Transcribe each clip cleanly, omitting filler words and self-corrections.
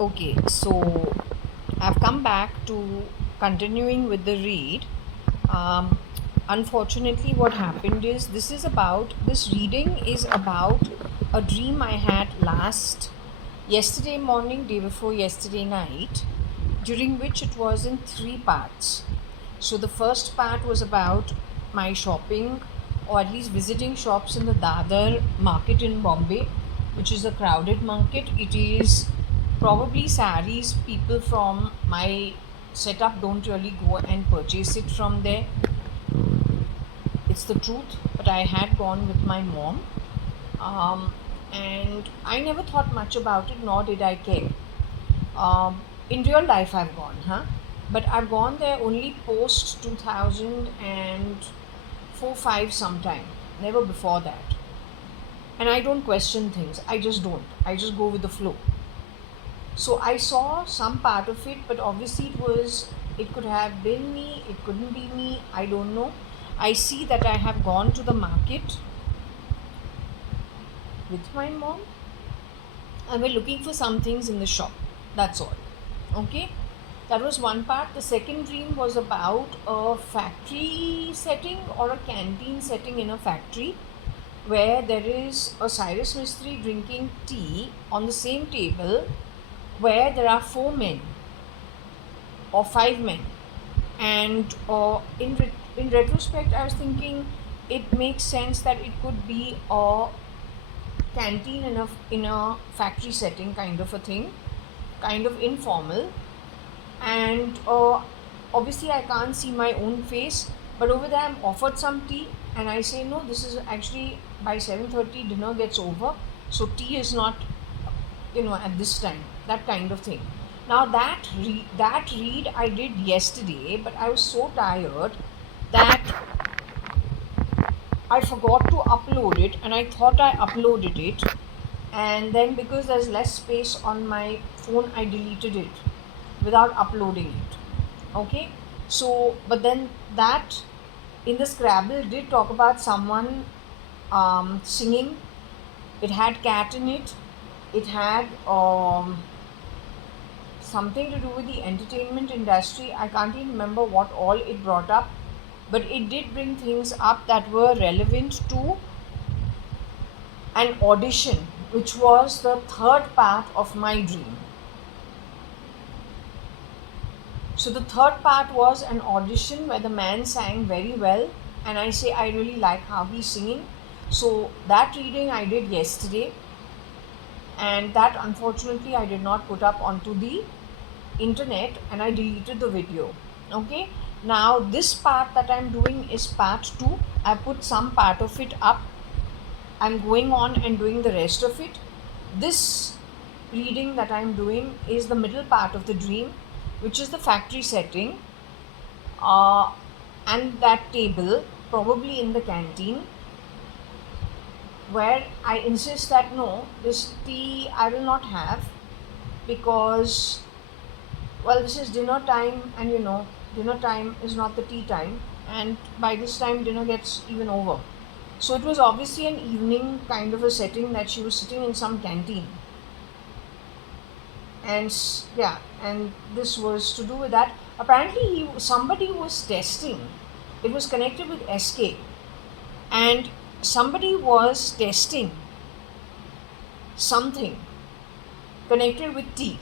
Okay, so I've come back to continuing with the read. Um, Unfortunately, what happened is this reading is about a dream I had yesterday morning, day before yesterday night, during which it was in three parts. So the first part was about my shopping, or at least visiting shops in the Dadar market in Bombay, which is a crowded market. It is probably saris. People from my setup don't really go and purchase it from there. It's the truth, but I had gone with my mom. Um, and I never thought much about it, nor did I care. In real life, I've gone, huh? But I've gone there only post 2004 5 sometime, never before that. And I don't question things, I just don't. I just go with the flow. So I saw some part of it, but obviously it could have been me, it couldn't be me, I don't know. I see that I have gone to the market with my mom and we're looking for some things in the shop. That's all. Okay? That was one part. The second dream was about a factory setting or a canteen setting in a factory where there is a Cyrus Mistry drinking tea on the same table where there are four men or five men. And in retrospect, I was thinking it makes sense that it could be a canteen in a factory setting, kind of a thing, kind of informal. And obviously I can't see my own face, but over there I'm offered some tea and I say no, this is actually by 7:30 dinner gets over, so tea is not at this time, that kind of thing. Now that read I did yesterday, but I was so tired that I forgot to upload it, and I thought I uploaded it, and then because there's less space on my phone, I deleted it without uploading it. Okay, so but then that in the Scrabble did talk about someone singing. It had cat in it. It had something to do with the entertainment industry. I can't even remember what all it brought up, but it did bring things up that were relevant to an audition, which was the third part of my dream. So the third part was an audition where the man sang very well, and I say I really like how he's singing. So that reading I did yesterday, and that unfortunately I did not put up onto the internet, and I deleted the video. Okay, now this part that I'm doing is part 2. I put some part of it up. I'm going on and doing the rest of it. This reading that I'm doing is the middle part of the dream, which is the factory setting, and that table, probably in the canteen, where I insist that no, this tea I will not have because, well, this is dinner time, and dinner time is not the tea time, and by this time, dinner gets even over. So it was obviously an evening kind of a setting that she was sitting in some canteen. And yeah, and this was to do with that. Apparently somebody was testing, it was connected with SK, and somebody was testing something connected with tea.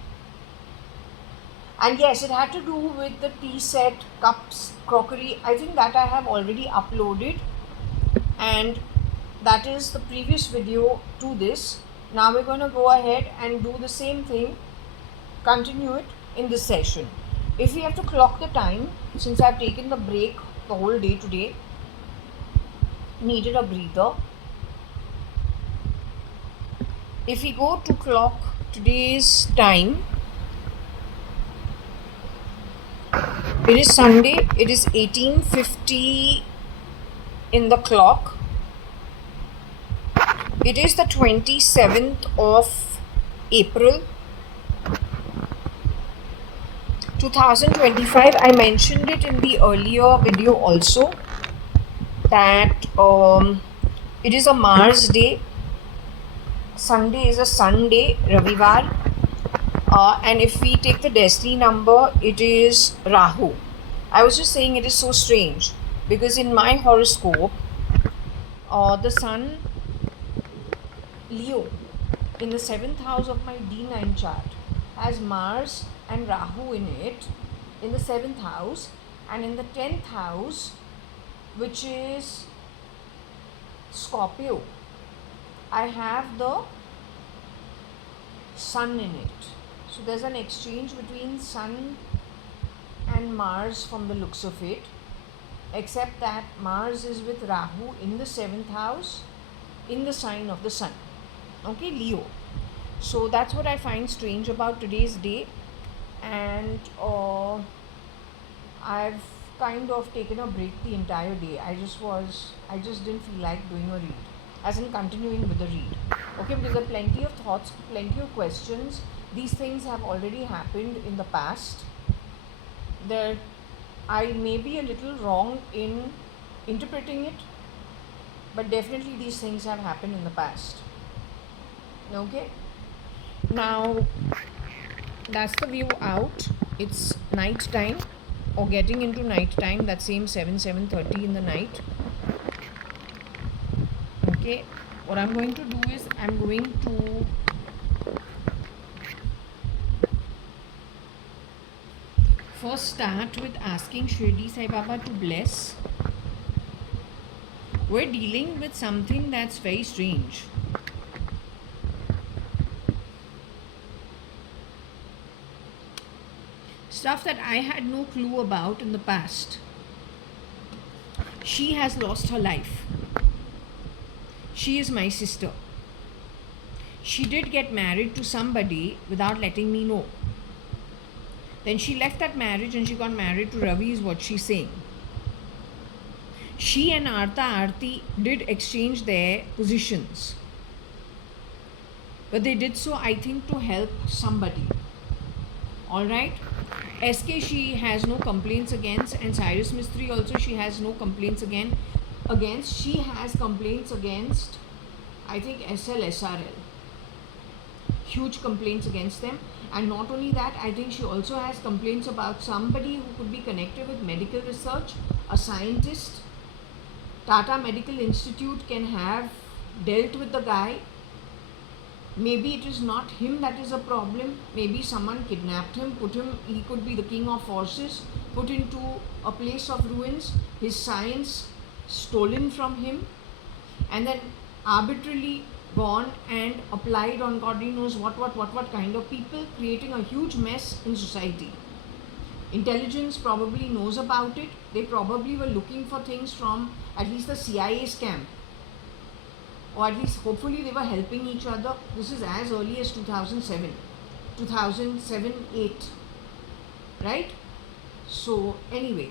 And yes, it had to do with the tea set, cups, crockery. I think that I have already uploaded, and that is the previous video to this. Now we're going to go ahead and do the same thing, continue it in this session. If we have to clock the time, since I've taken the break the whole day today, needed a breather. If we go to clock today's time, it is Sunday, it is 18:50 in the clock. It is the 27th of April 2025. I mentioned it in the earlier video also that it is a Mars day. Sunday is a Sunday, Ravivar. And if we take the destiny number, it is Rahu. I was just saying it is so strange because in my horoscope, the sun, Leo, in the 7th house of my D9 chart has Mars and Rahu in it in the 7th house, and in the 10th house, which is Scorpio, I have the sun in it. So there's an exchange between sun and Mars from the looks of it, except that Mars is with Rahu in the 7th house in the sign of the sun. Okay, Leo. So that's what I find strange about today's day, and I've kind of taken a break the entire day. I just didn't feel like doing a read, as in continuing with the read. Okay, because there are plenty of thoughts, plenty of questions. These things have already happened in the past. That I may be a little wrong in interpreting it, but definitely these things have happened in the past. Okay, now that's the view out. It's night time, or getting into night time, that same 7:30 in the night. Okay, what I'm going to do is I'm going to first start with asking Shirdi Sai Baba to bless. We're dealing with something that's very strange. Stuff that I had no clue about in the past. She has lost her life. She is my sister. She did get married to somebody without letting me know. Then she left that marriage and she got married to Ravi, is what she's saying. She and Aarti did exchange their positions. But they did so, I think, to help somebody. Alright? SK she has no complaints against, and Cyrus Mistry also she has no complaints against. She has complaints against, I think, SRL. Huge complaints against them. And not only that, I think she also has complaints about somebody who could be connected with medical research, a scientist. Tata Medical Institute can have dealt with the guy. Maybe it is not him that is a problem. Maybe someone kidnapped him, put him, he could be the king of forces, put into a place of ruins, his science stolen from him, and then arbitrarily gone and applied on God knows what kind of people, creating a huge mess in society. Intelligence probably knows about it. They probably were looking for things from at least the CIA's camp, or at least hopefully they were helping each other. This is as early as 2007, 8, right? So anyway,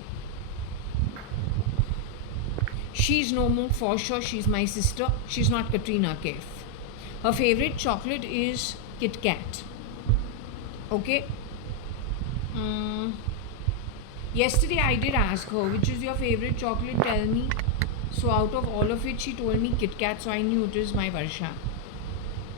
she's no more for sure. She's my sister. She's not Katrina Kaif. Her favorite chocolate is Kit Kat. Okay. Yesterday I did ask her, which is your favorite chocolate, tell me. So out of all of it, she told me Kit Kat, so I knew it is my Varsha.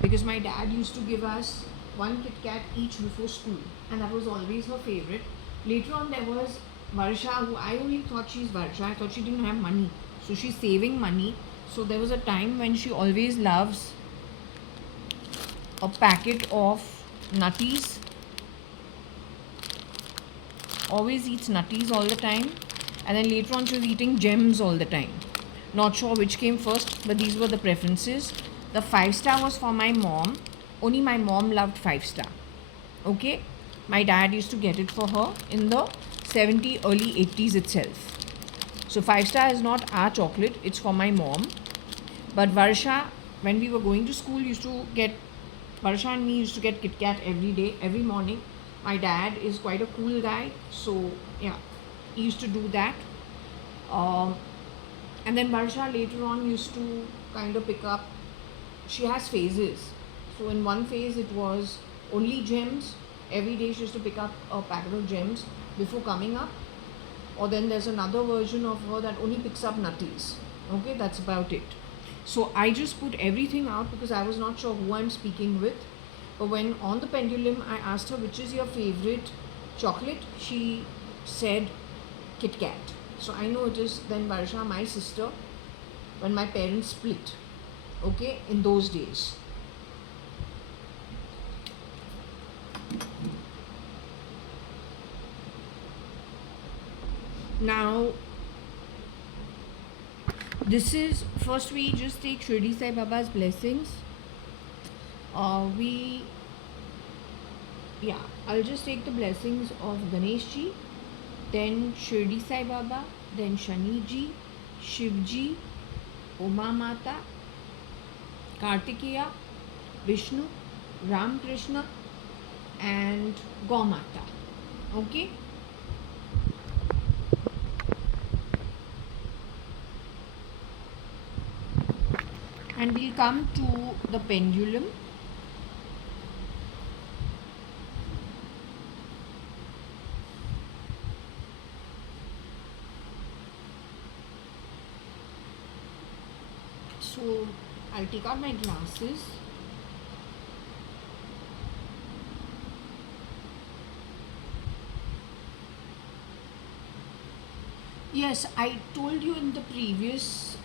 Because my dad used to give us one Kit Kat each before school, and that was always her favorite. Later on there was Varsha, who I only thought she's Varsha. I thought she didn't have money, so she's saving money. So there was a time when she always loves a packet of nutties. Always eats nutties all the time, and then later on she was eating gems all the time. Not sure which came first, but these were the preferences. The 5-star was for my mom. Only my mom loved 5-star. Okay, my dad used to get it for her in the 70s, early 80s itself. So 5-star is not our chocolate, it's for my mom. But Varsha, when we were going to school, Varsha and me used to get Kit Kat every day, every morning. My dad is quite a cool guy, so yeah, he used to do that. And then Varsha later on used to kind of pick up, she has phases. So in one phase it was only gems. Every day she used to pick up a packet of gems before coming up. Or then there's another version of her that only picks up nutties. Okay, that's about it. So I just put everything out because I was not sure who I'm speaking with. when on the pendulum I asked her which is your favorite chocolate, she said Kit Kat. So I know it is then Varsha, my sister, when my parents split, okay, in those days. Now, this is first we just take Shirdi Sai Baba's blessings. Yeah, I'll just take the blessings of Ganesh Ji, then Shirdi Sai Baba, then Shani Ji, Shiv Ji, Uma Mata, Kartikeya, Vishnu, Ram Krishna, and Gaumata. Okay? And we'll come to the pendulum. So I'll take out my glasses. Yes, I told you in the previous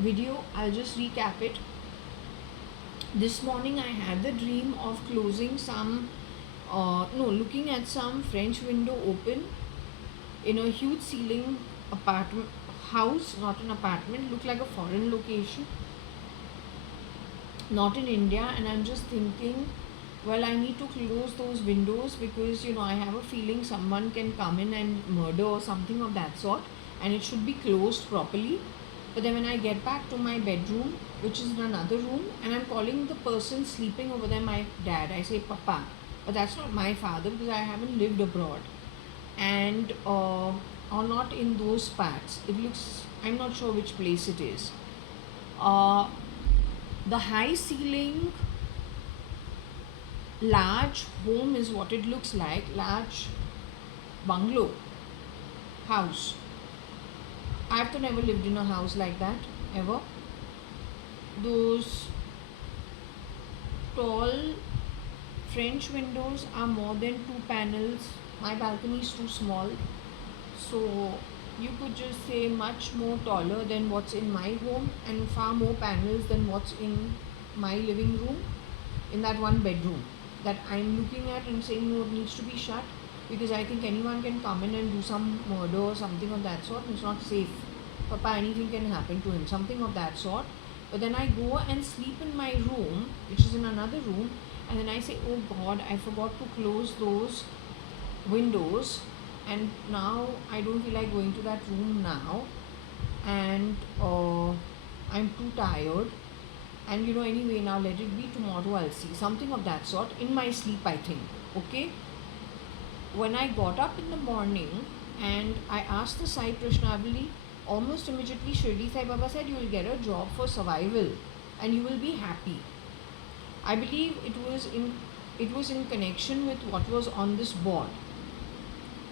video, I'll just recap it. This morning I had the dream of closing some, looking at some French window open in a huge ceiling apartment house, not an apartment, looked like a foreign location, not in India. And I'm just thinking, well, I need to close those windows because I have a feeling someone can come in and murder or something of that sort, and it should be closed properly. But then when I get back to my bedroom, which is in another room, and I'm calling the person sleeping over there my dad, I say Papa, but that's not my father because I haven't lived abroad, and or not in those parts. It looks, I'm not sure which place it is. The high ceiling large home is what it looks like, large bungalow house. I've never lived in a house like that ever. Those tall French windows are more than 2 panels. My balcony is too small, so you could just say much more taller than what's in my home, and far more panels than what's in my living room, in that one bedroom that I'm looking at and saying, no, it needs to be shut because I think anyone can come in and do some murder or something of that sort, and it's not safe. Papa, anything can happen to him, something of that sort. But then I go and sleep in my room, which is in another room, and then I say, oh God, I forgot to close those windows, and now I don't feel like going to that room now, and I'm too tired, and anyway, now let it be, tomorrow I'll see, something of that sort, in my sleep, I think. Okay, when I got up in the morning and I asked the Sai Krishnavali, almost immediately Shirdi Sai Baba said, you will get a job for survival and you will be happy. I believe it was in connection with what was on this board.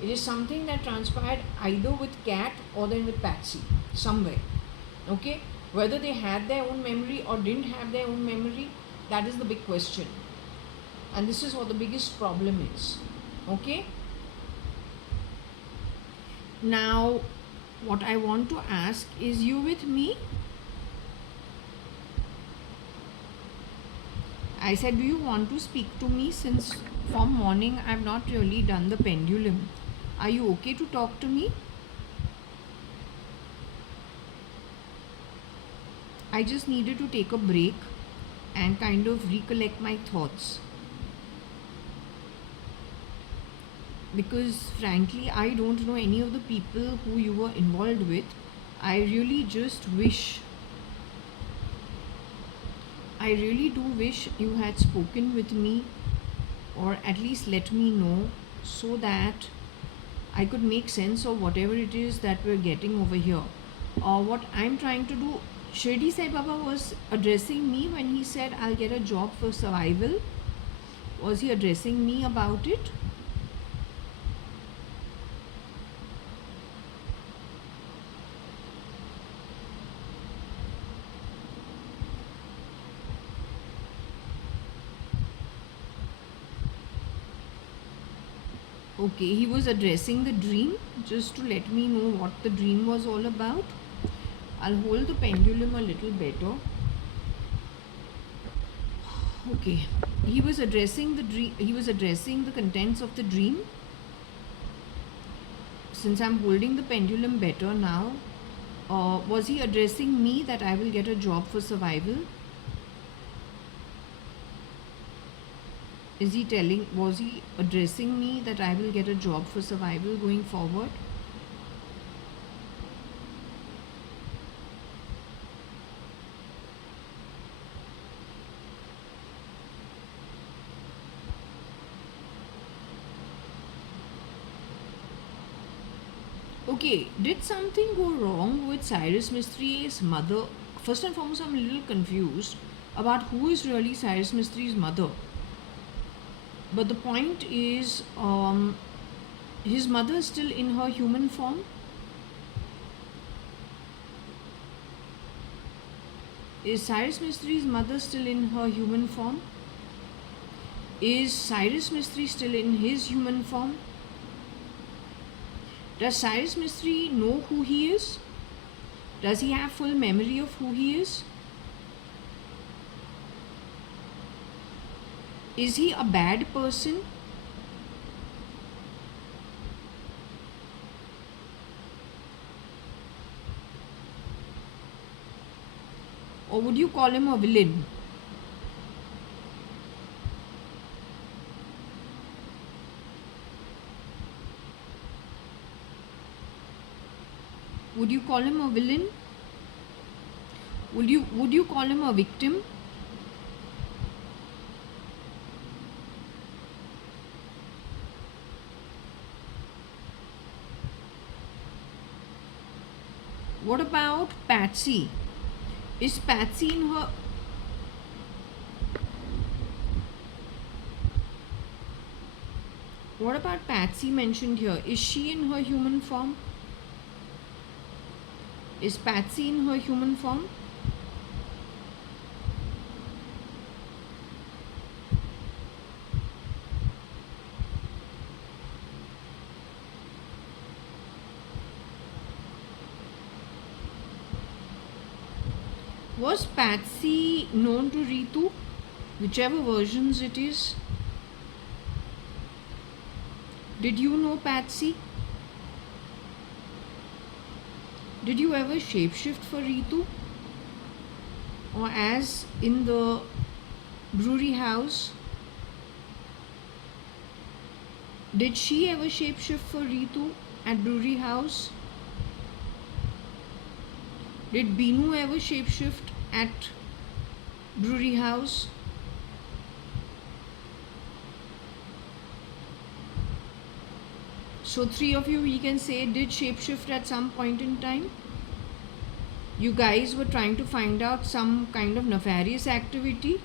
It is something that transpired either with Cat or then with Patsy, somewhere. Okay? Whether they had their own memory or didn't have their own memory, that is the big question. And this is what the biggest problem is. Okay? Now, what I want to ask is, you with me? I said, do you want to speak to me, since from morning I have not really done the pendulum? Are you okay to talk to me? I just needed to take a break and kind of recollect my thoughts. Because frankly, I don't know any of the people who you were involved with. I really do wish you had spoken with me, or at least let me know, so that I could make sense of whatever it is that we're getting over here. What I'm trying to do, Shirdi Sai Baba was addressing me when he said I'll get a job for survival. Was he addressing me about it? Okay, he was addressing the dream just to let me know what the dream was all about. I'll hold the pendulum a little better. Okay, he was addressing the dream. He was addressing the contents of the dream. Since I'm holding the pendulum better now, was he addressing me that I will get a job for survival? Was he addressing me that I will get a job for survival going forward? Okay, did something go wrong with Cyrus Mistri's mother? First and foremost, I'm a little confused about who is really Cyrus Mistri's mother. But the point is, his mother is still in her human form. Is Cyrus Mistri's mother still in her human form? Is Cyrus Mistri still in his human form? Does Cyrus Mistri know who he is? Does he have full memory of who he is? Is he a bad person? Or would you call him a villain? Would you call him a villain? Would you call him a victim? What about Patsy? Is Patsy in her... What about Patsy mentioned here? Is she in her human form? Is Patsy in her human form? Was Patsy known to Ritu? Whichever versions it is. Did you know Patsy? Did you ever shapeshift for Ritu? Or as in the brewery house? Did she ever shapeshift for Ritu at brewery house? Did Binu ever shapeshift at brewery house? So 3 of you, we can say, did shapeshift at some point in time. You guys were trying to find out some kind of nefarious activity.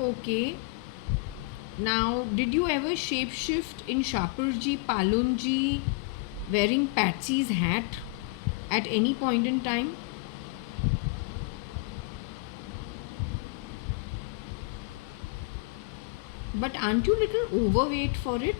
Okay. Now, did you ever shapeshift in Shapurji, Palunji, wearing Patsy's hat at any point in time? But aren't you little overweight for it?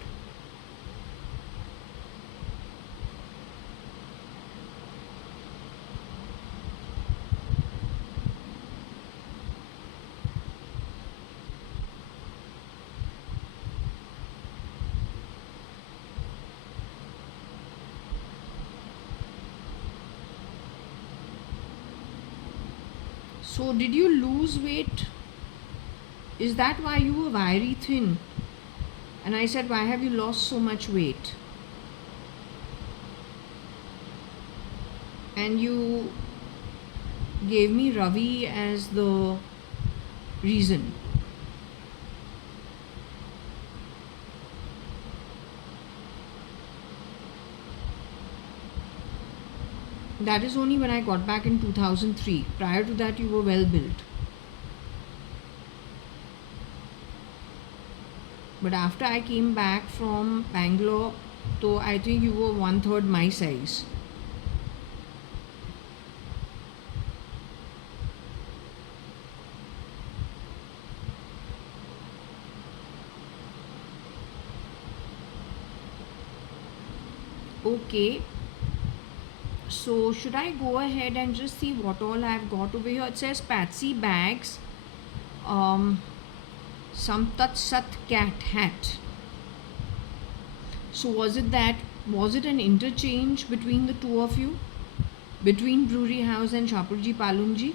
So, did you lose weight? Is that why you were very thin? And I said, why have you lost so much weight? And you gave me Ravi as the reason. That is only when I got back in 2003. Prior to that, you were well built. but after I came back from Bangalore, so I think you were 1/3 my size. Okay, so should I go ahead and just see what all I've got over here? It says Patsy bags, um, some Tat Sat cat hat. So was it an interchange between the two of you? Between Brewery House and Chapurji Palunji?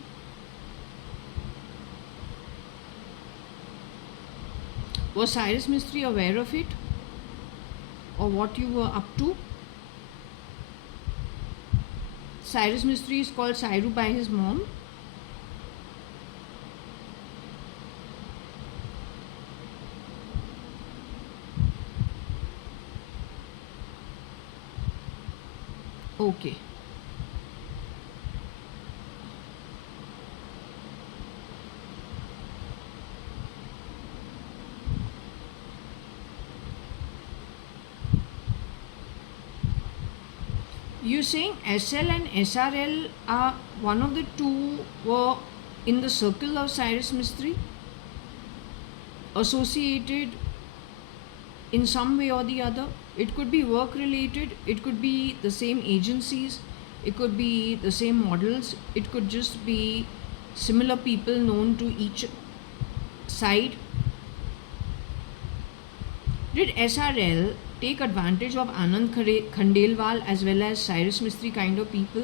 Was Cyrus Mistry aware of it? Or what you were up to? Cyrus Mistry is called Sairu by his mom. Okay. You're saying SL and SRL are one of the two were in the circle of Cyrus Mistry, associated in some way or the other. It could be work related, it could be the same agencies, it could be the same models, it could just be similar people known to each side. Did SRL take advantage of Anand Khandelwal as well as Cyrus Mistry kind of people?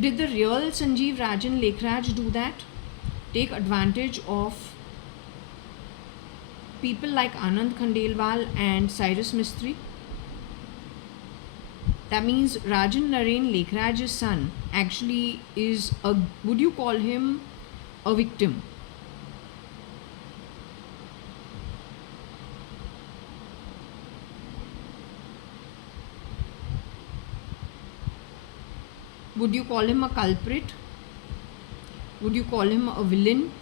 Did the real Sanjeev Rajan Lekhraj do that? Take advantage of people like Anand Khandelwal and Cyrus Mistry? That means Rajan Naren Lekhraj's son actually is a, would you call him a victim? Would you call him a culprit? Would you call him a villain?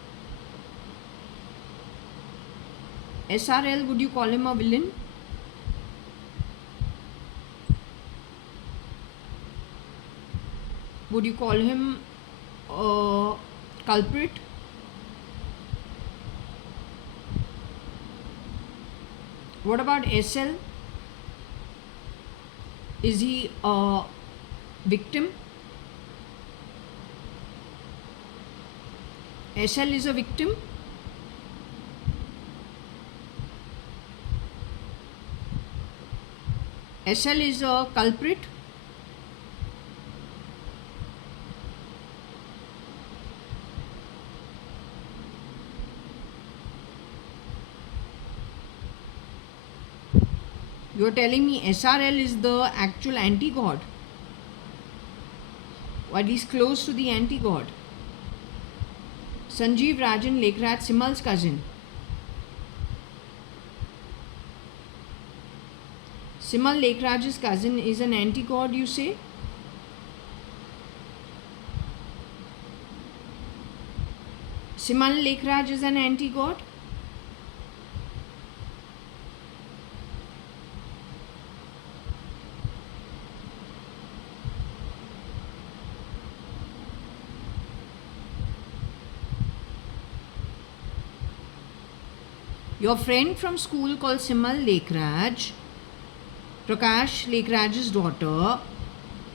SRL, would you call him a villain? Would you call him a culprit? What about SL? Is he a victim? SL is a victim? SL is a culprit? You are telling me SRL is the actual anti-god? While he's close to the anti-god. Sanjeev Rajan Lekhraj, Simal's cousin. Simal Lekhraj's cousin is an anti-god, you say? Simal Lekhraj is an anti-god? Your friend from school called Simal Lekhraj, Prakash Lekhraj's daughter,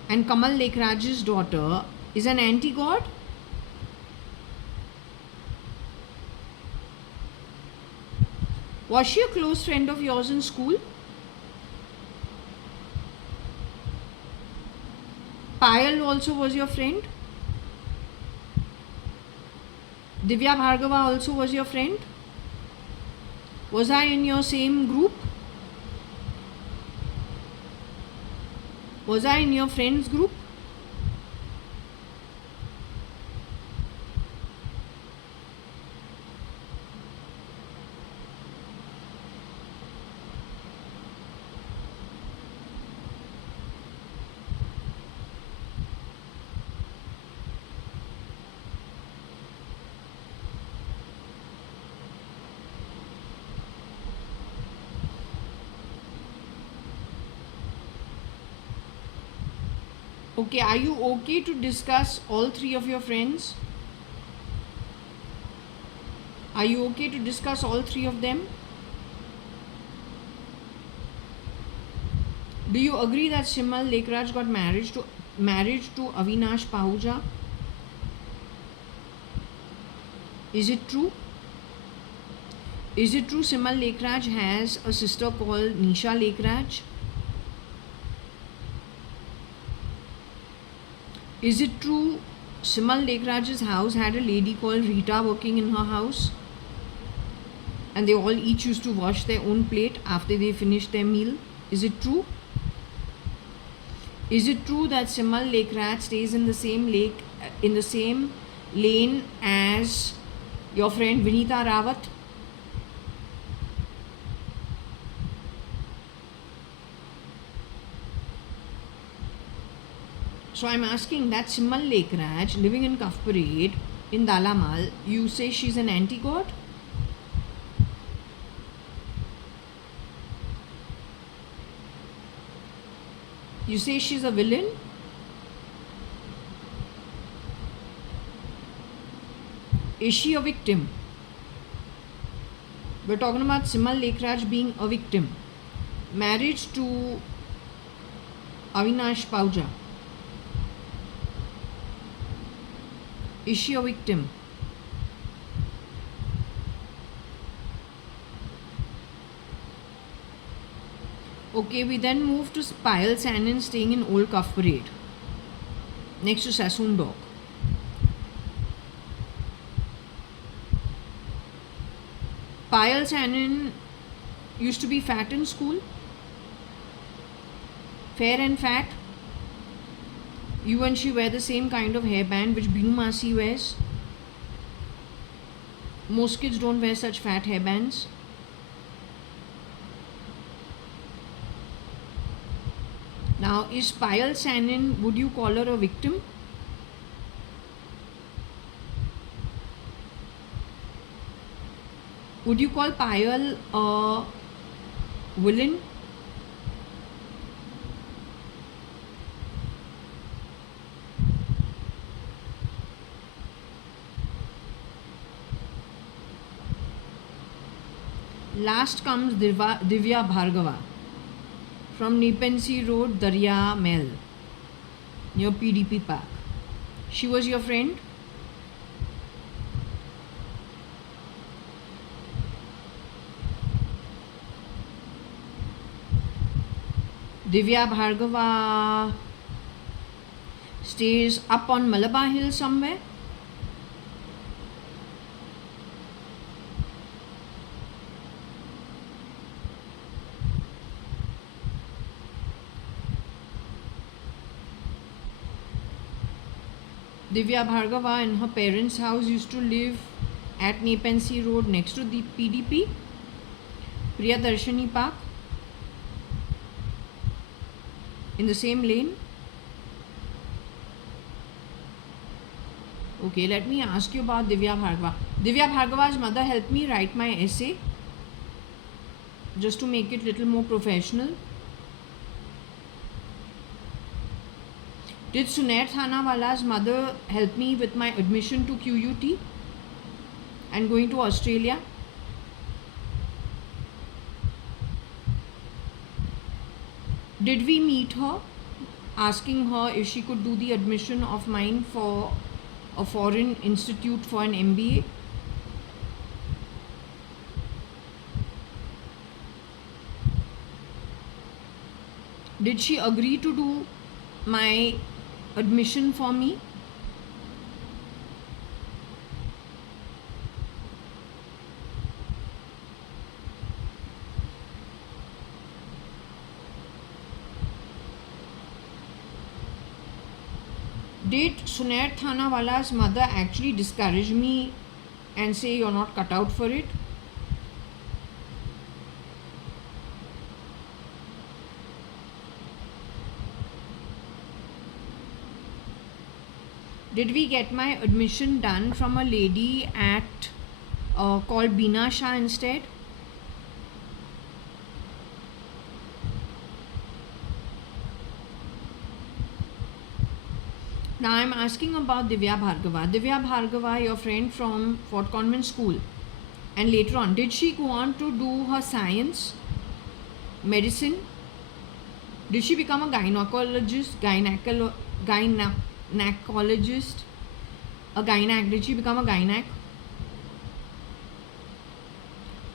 and Kamal Lekhraj's daughter is an anti-god? Was she a close friend of yours in school? Payal also was your friend? Divya Bhargava also was your friend? Was I in your same group? Was I in your friends group? Okay, are you okay to discuss all three of your friends? Are you okay to discuss all three of them? Do you agree that Shimal Lekraj got married to Avinash Pahuja? Is it true? Is it true Shimal Lekraj has a sister called Nisha Lekraj? Is it true Shimal Lekraj's house had a lady called Rita working in her house? And they all each used to wash their own plate after they finished their meal? Is it true? Is it true that Shimal Lekraj stays in the same lane as your friend Vinita Rawat? So I'm asking that Shimal Lekraj living in Kaf Parade in Dalamal, you say she's an anti-god? You say she's a villain? Is she a victim? We're talking about Shimal Lekraj being a victim. Marriage to Avinash Pauja. Is she a victim? Okay, we then move to Payal Sanin staying in Old Kaf Parade next to Sassoon Dock. Payal Sanin used to be fat in school, fair and fat. You and she wear the same kind of hairband which Binu Masi wears. Most kids don't wear such fat hairbands. Now, is Payal Sanin, would you call her a victim? Would you call Payal a villain? Last comes Divya Bhargava from Nepensi Road, Darya Mel, near PDP Park. She was your friend? Divya Bhargava stays up on Malabar Hill somewhere. Divya Bhargava and her parents' house used to live at Nepensi Road next to the PDP, Priyadarshini Park, in the same lane. Okay, let me ask you about Divya Bhargava. Divya Bhargava's mother helped me write my essay just to make it a little more professional. Did Sunair Thanawala's mother help me with my admission to QUT and going to Australia? Did we meet her, asking her if she could do the admission of mine for a foreign institute for an MBA? Did she agree to do my admission for me? Did Sunair Thanawala's mother actually discourage me and say you're not cut out for it? Did we get my admission done from a lady at called Beena Shah instead? Now I'm asking about Divya Bhargava. Divya Bhargava, your friend from Fort Convent School, and later on, did she go on to do her science, medicine? Did she become a gynecologist, a gynac? Did she become a gynac?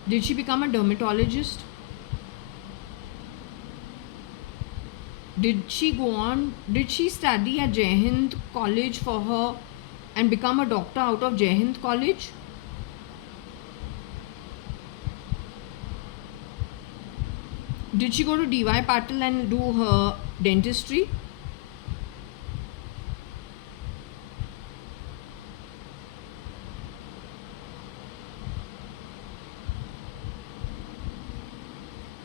Did she become a dermatologist? Did she go on? Did she study at Jai Hind College for her and become a doctor out of Jai Hind College? Did she go to D.Y. Patil and do her dentistry?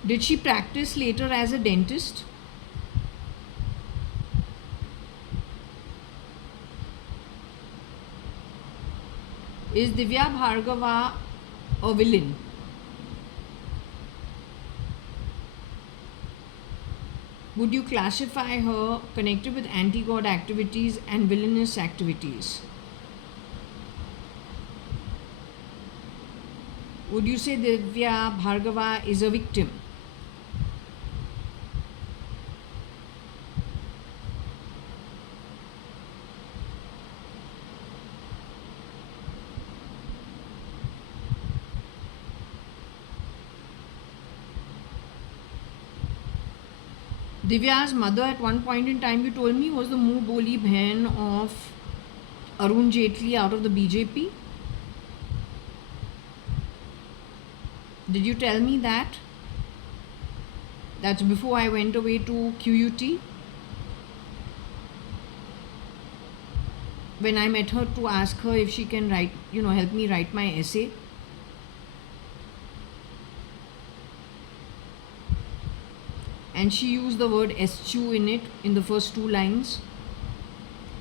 Did she practice later as a dentist? Is Divya Bhargava a villain? Would you classify her connected with anti-God activities and villainous activities? Would you say Divya Bhargava is a victim? Divya's mother at one point in time, you told me, was the Muh Boli Bhen of Arun Jaitley out of the BJP. Did you tell me that? That's before I went away to QUT. When I met her to ask her if she can write, help me write my essay. And she used the word eschew in it, in the first two lines,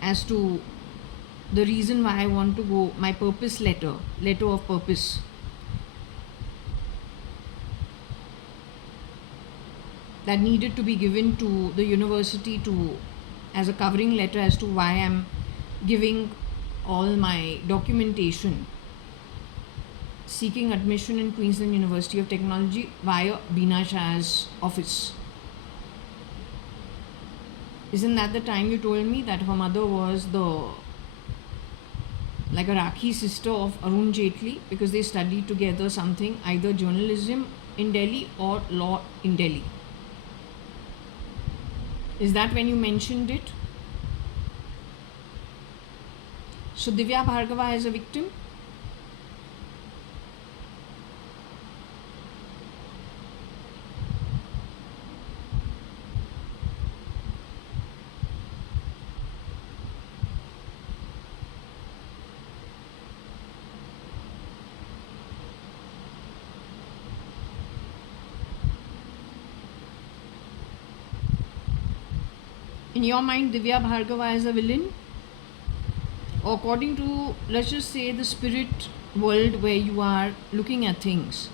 as to the reason why I want to go, my purpose letter of purpose. That needed to be given to the university as a covering letter as to why I'm giving all my documentation seeking admission in Queensland University of Technology via Beena Shah's office. Isn't that the time you told me that her mother was like a Rakhi sister of Arun Jaitley, because they studied together something, either journalism in Delhi or law in Delhi? Is that when you mentioned it? So Divya Bhargava is a victim? In your mind, Divya Bhargava is a villain? Or according to, let's just say, the spirit world where you are looking at things,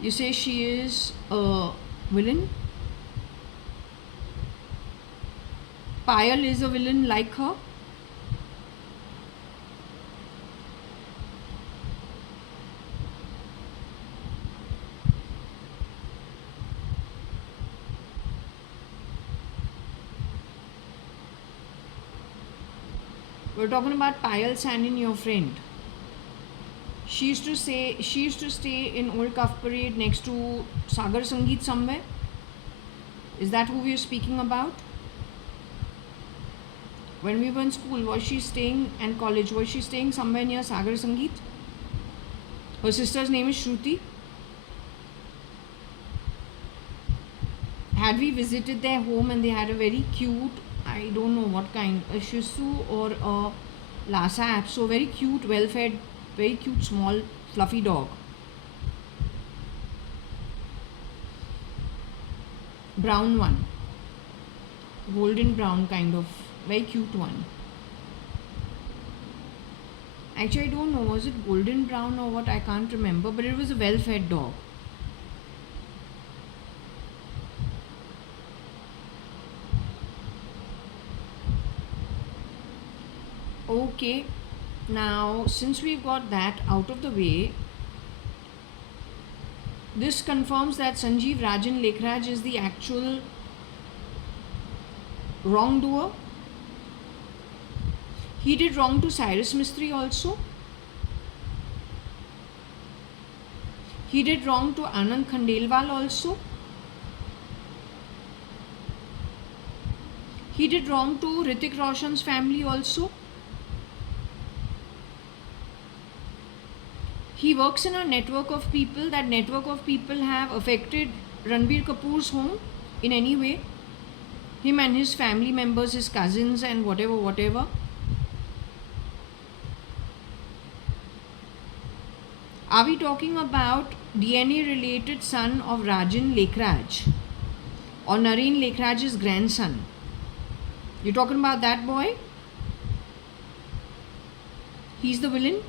you say she is a villain? Payal is a villain like her? We're talking about Payal Sanin, your friend. She used to stay in Old Cuff Parade next to Sagar Sangeet somewhere. Is that who we are speaking about? When we were in school, was she staying, and college, was she staying somewhere near Sagar Sangeet? Her sister's name is Shruti. Had we visited their home and they had a very cute, I don't know what kind, a Shih Tzu or a Lhasa Apso, very cute, well-fed, very cute, small, fluffy dog. Brown one. Golden brown kind of, very cute one. Actually, I don't know, was it golden brown or what, I can't remember, but it was a well-fed dog. Okay, now since we've got that out of the way, this confirms that Sanjeev Rajan Lekhraj is the actual wrongdoer. He did wrong to Cyrus Mistry also. He did wrong to Anand Khandelwal also. He did wrong to Hrithik Roshan's family also. He works in a network of people. That network of people have affected Ranbir Kapoor's home in any way. Him and his family members, his cousins and whatever. Are we talking about DNA related son of Rajan Lekhraj or Nareen Lekhraj's grandson? You're talking about that boy? He's the villain?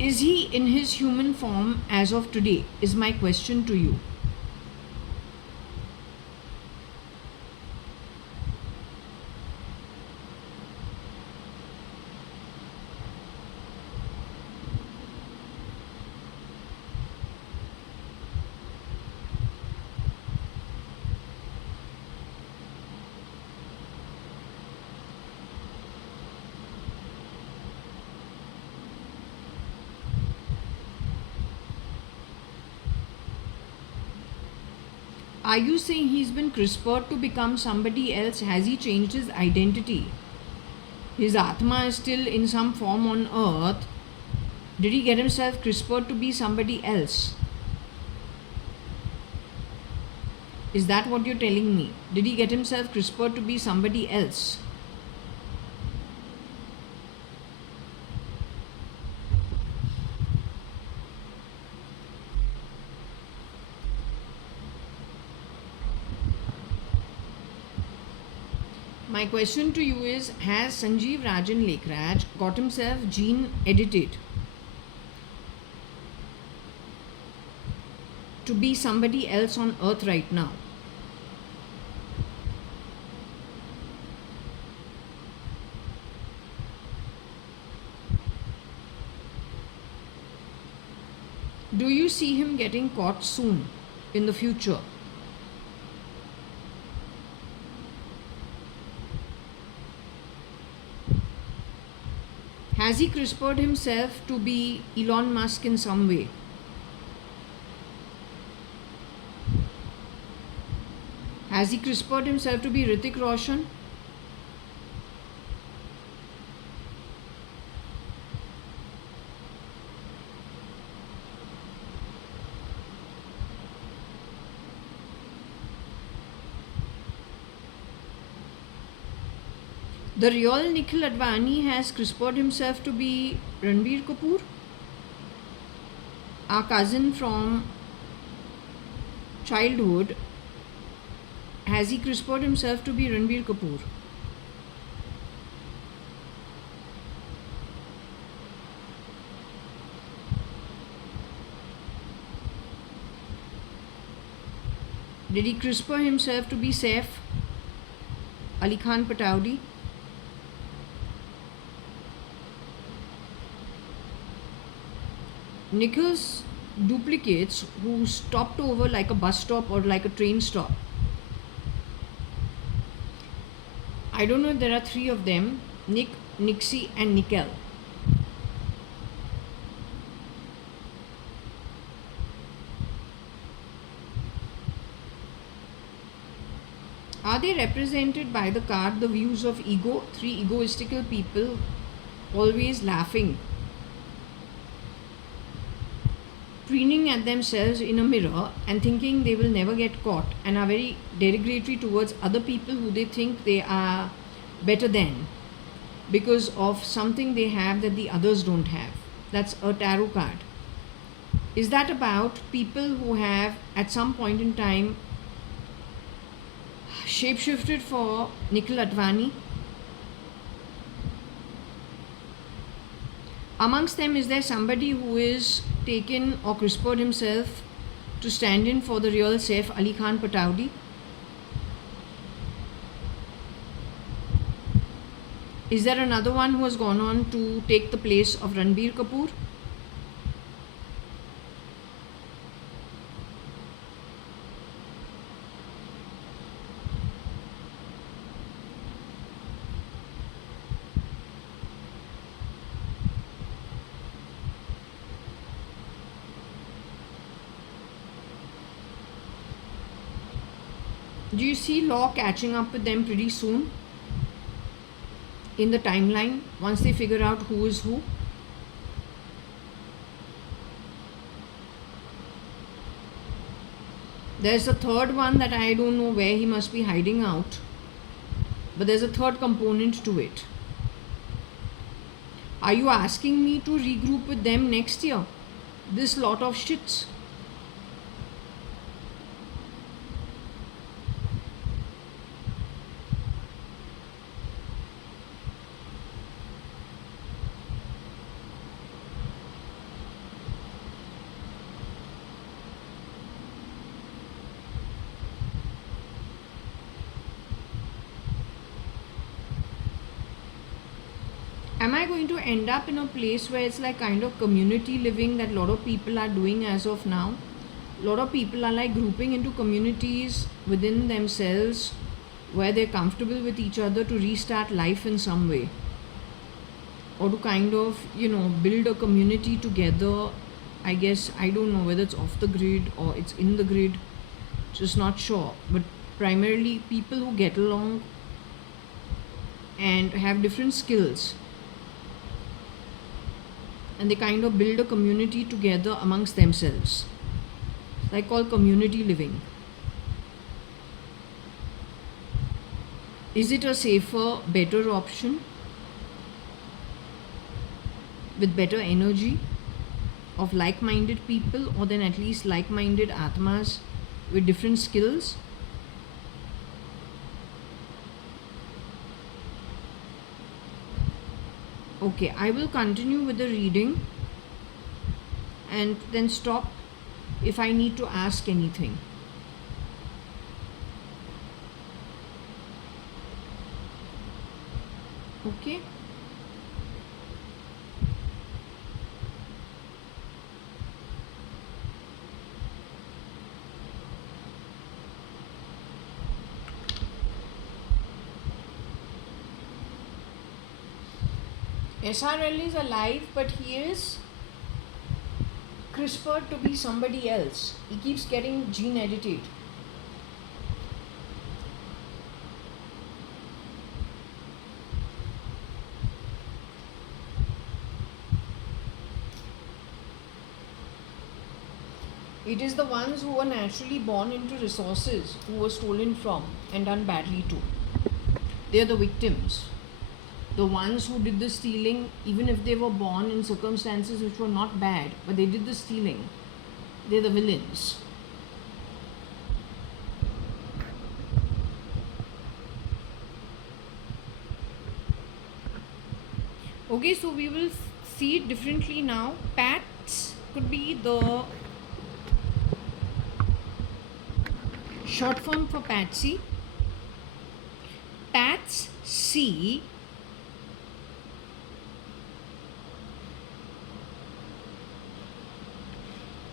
Is he in his human form as of today? Is my question to you. Are you saying he's been CRISPR'd to become somebody else? Has he changed his identity? His Atma is still in some form on earth. Did he get himself CRISPR'd to be somebody else? Is that what you're telling me? Did he get himself CRISPR'd to be somebody else? My question to you is, has Sanjeev Rajan Lekhraj got himself gene edited to be somebody else on earth right now? Do you see him getting caught soon in the future? Has he CRISPR'd himself to be Elon Musk in some way? Has he CRISPR'd himself to be Hrithik Roshan? The real Nikhil Advani has CRISPR'd himself to be Ranbir Kapoor, our cousin from childhood. Has he CRISPR'd himself to be Ranbir Kapoor? Did he CRISPR himself to be Saif Ali Khan Pataudi? Nikhil's duplicates who stopped over like a bus stop or like a train stop. I don't know if there are three of them, Nick, Nixie and Nickel. Are they represented by the card the views of ego? Three egoistical people always laughing, preening at themselves in a mirror and thinking they will never get caught, and are very derogatory towards other people who they think they are better than because of something they have that the others don't have. That's a tarot card. Is that about people who have at some point in time shapeshifted for Nikhil Advani? Amongst them, is there somebody who is taken or CRISPR'd himself to stand in for the real Saif Ali Khan Pataudi? Is there another one who has gone on to take the place of Ranbir Kapoor? Do you see Law catching up with them pretty soon in the timeline once they figure out who is who? There's a third one that I don't know where he must be hiding out, but there's a third component to it. Are you asking me to regroup with them next year? This lot of shits. Am I going to end up in a place where it's like kind of community living that a lot of people are doing as of now? A lot of people are like grouping into communities within themselves where they're comfortable with each other to restart life in some way, or to kind of, build a community together. I guess, I don't know whether it's off the grid or it's in the grid, just not sure. But primarily people who get along and have different skills, and they kind of build a community together amongst themselves. I call community living. Is it a safer, better option with better energy of like-minded people, or then at least like-minded atmas with different skills? Okay, I will continue with the reading and then stop if I need to ask anything. Okay. SRL is alive, but he is CRISPRed to be somebody else. He keeps getting gene edited. It is the ones who were naturally born into resources who were stolen from and done badly to. They are the victims. The ones who did the stealing, even if they were born in circumstances which were not bad, but they did the stealing, they're the villains. Okay, so we will see it differently now. Pats could be the short form for Patsy. Pats C.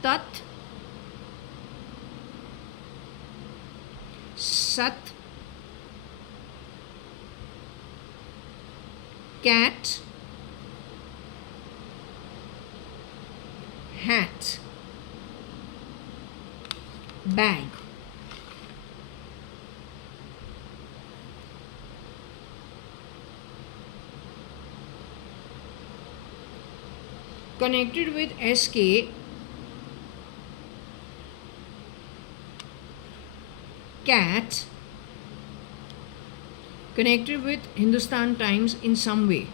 Tat, Sat, cat, hat, bag. Connected with SK, cat, connected with Hindustan Times in some way.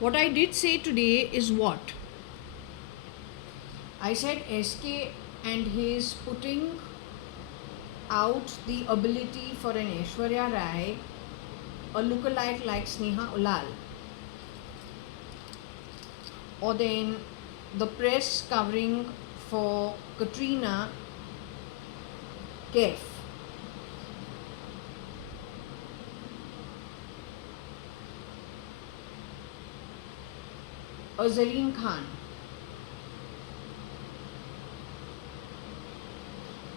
What I did say today is what? I said SK and his putting out the ability for an Aishwarya Rai, a lookalike like Sneha Ulal, or then the press covering for Katrina Kaif, or Zareen Khan.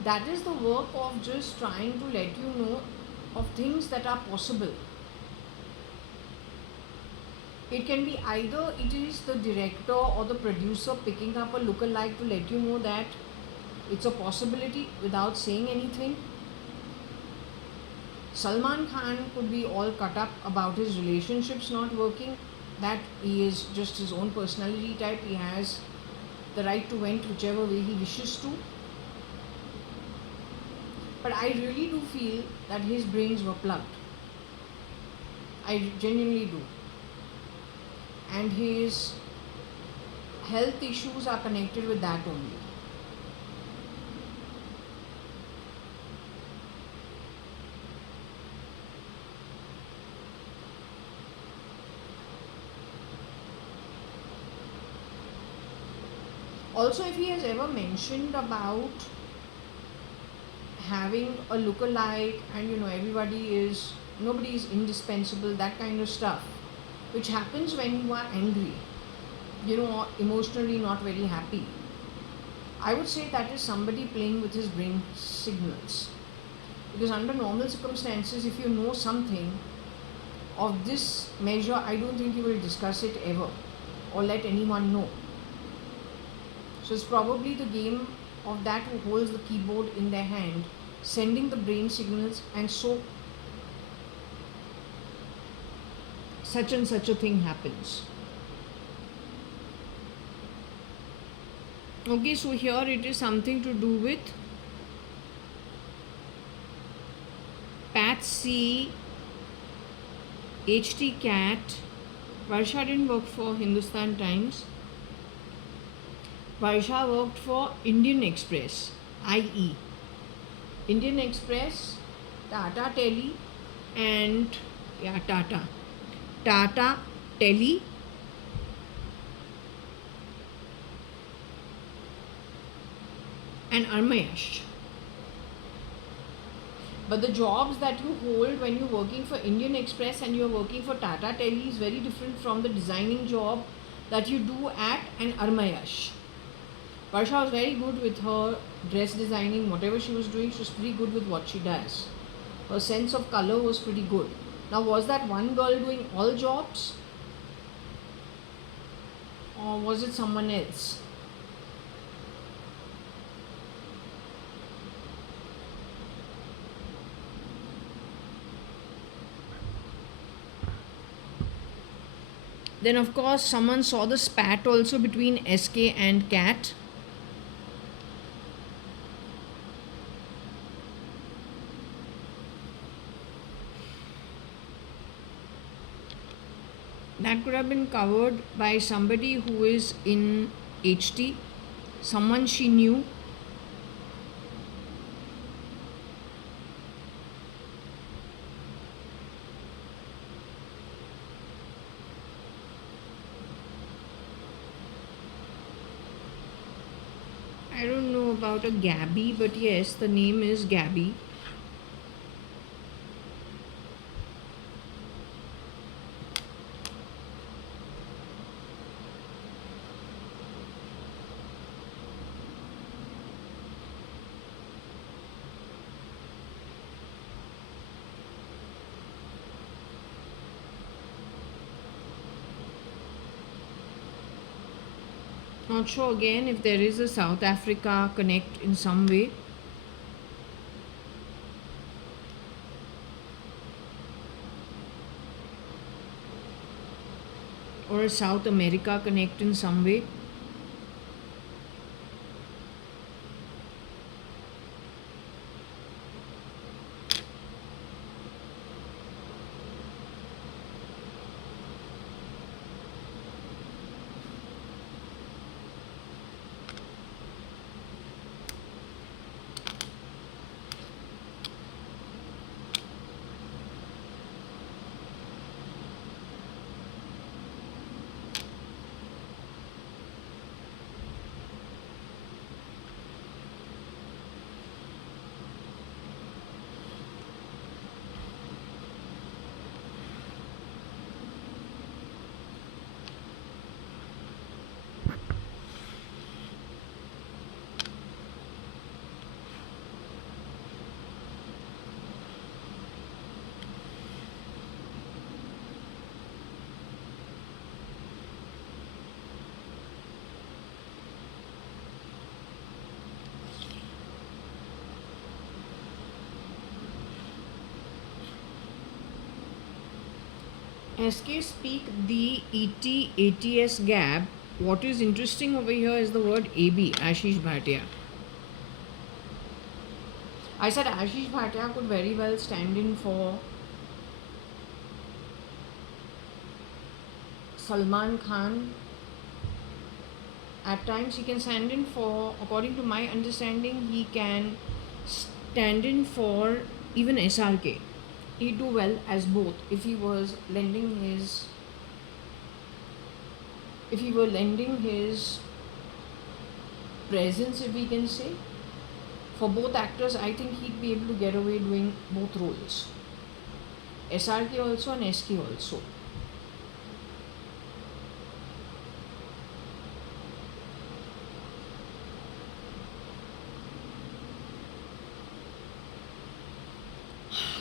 That is the work of just trying to let you know of things that are possible. It can be either it is the director or the producer picking up a lookalike to let you know that it's a possibility without saying anything. Salman Khan could be all cut up about his relationships not working, that he is just his own personality type. He has the right to vent whichever way he wishes to. But I really do feel that his brains were plugged. I genuinely do. And his health issues are connected with that only. Also, if he has ever mentioned about having a lookalike and nobody is indispensable, that kind of stuff, which happens when you are angry, or emotionally not very happy, I would say that is somebody playing with his brain signals. Because under normal circumstances, if you know something of this measure, I don't think you will discuss it ever or let anyone know. So it's probably the game of that who holds the keyboard in their hand, sending the brain signals, and so such and such a thing happens. Okay, so here it is something to do with Patsy, HT Cat. Varsha didn't work for Hindustan Times. Varsha worked for Indian Express, IE. Indian Express, Tata Tele, and Tata Tele, and Armayash. But the jobs that you hold when you're working for Indian Express and you're working for Tata Tele is very different from the designing job that you do at an Armayash. Varsha was very good with her dress designing, whatever she was doing, she was pretty good with what she does. Her sense of color was pretty good. Now, was that one girl doing all jobs? Or was it someone else? Then, of course, someone saw the spat also between SK and Cat. That could have been covered by somebody who is in HT, someone she knew. I don't know about a Gabby, but yes, the name is Gabby. Not sure again if there is a South Africa connect in some way. Or a South America connect in some way. SK speak the ET ATS gap. What is interesting over here is the word AB, Ashish Bhatia. I said Ashish Bhatia could very well stand in for Salman Khan. At times he can stand in for, according to my understanding, he can stand in for even SRK. He'd do well as both if he was lending his, if he were lending his presence, if we can say. For both actors, I think he'd be able to get away doing both roles. SRK also and SK also.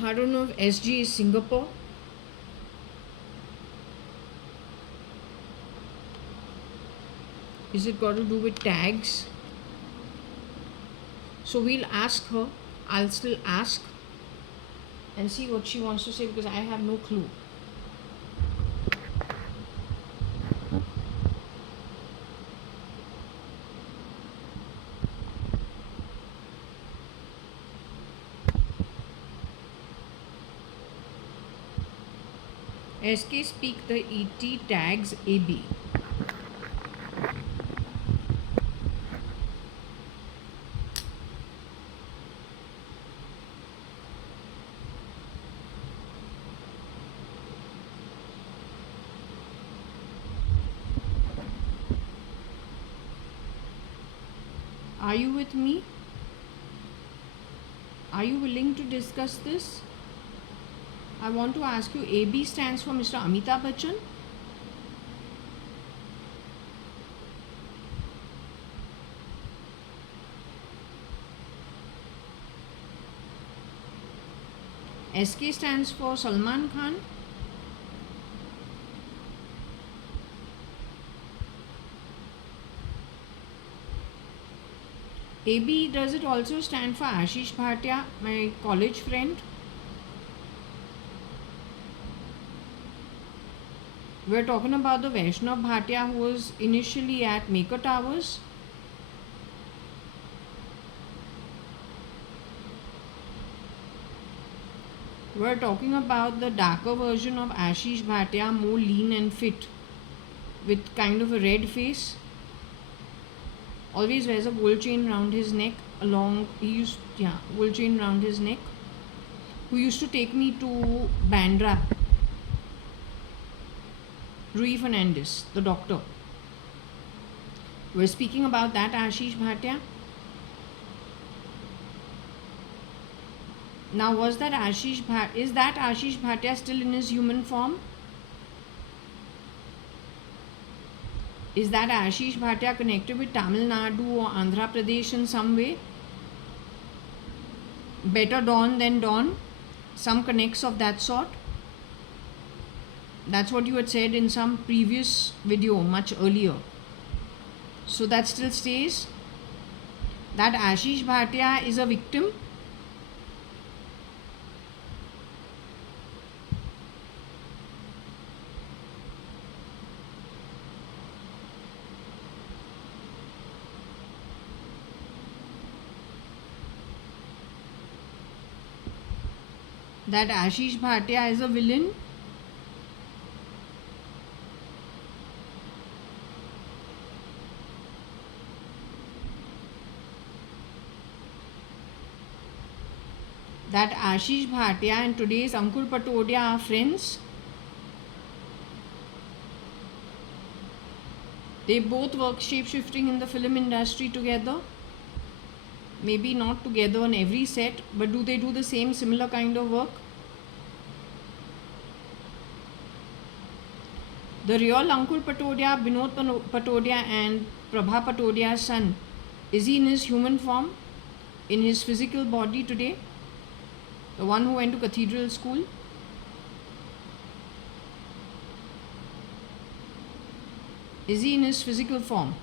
I don't know if SG is Singapore. Is it got to do with tags? So we'll ask her. I'll still ask and see what she wants to say because I have no clue. SK speak the ET tags AB. Are you with me? Are you willing to discuss this? I want to ask you, AB stands for Mr. Amitabh Bachchan. SK stands for Salman Khan. AB, does it also stand for Ashish Bhatia, my college friend? We're talking about the Vaishnav Bhatia who was initially at Maker Towers. We're talking about the darker version of Ashish Bhatia, more lean and fit, with kind of a red face. Always wears a gold chain round his neck. Gold chain round his neck. Who used to take me to Bandra. Rui Fernandez, the doctor. We're speaking about that Ashish Bhatia. Now, is that Ashish Bhatia still in his human form? Is that Ashish Bhatia connected with Tamil Nadu or Andhra Pradesh in some way? Better Dawn than Dawn? Some connects of that sort? That's what you had said in some previous video much earlier. So that still stays. That Ashish Bhatia is a victim. That Ashish Bhatia is a villain. That Ashish Bhatia and today's Ankur Patodia are friends. They both work shape-shifting in the film industry together. Maybe not together on every set, but do they do the same similar kind of work? The real Ankur Patodia, Binod Patodia and Prabha Patodia's son, is he in his human form? In his physical body today? The one who went to cathedral school? Is he in his physical form?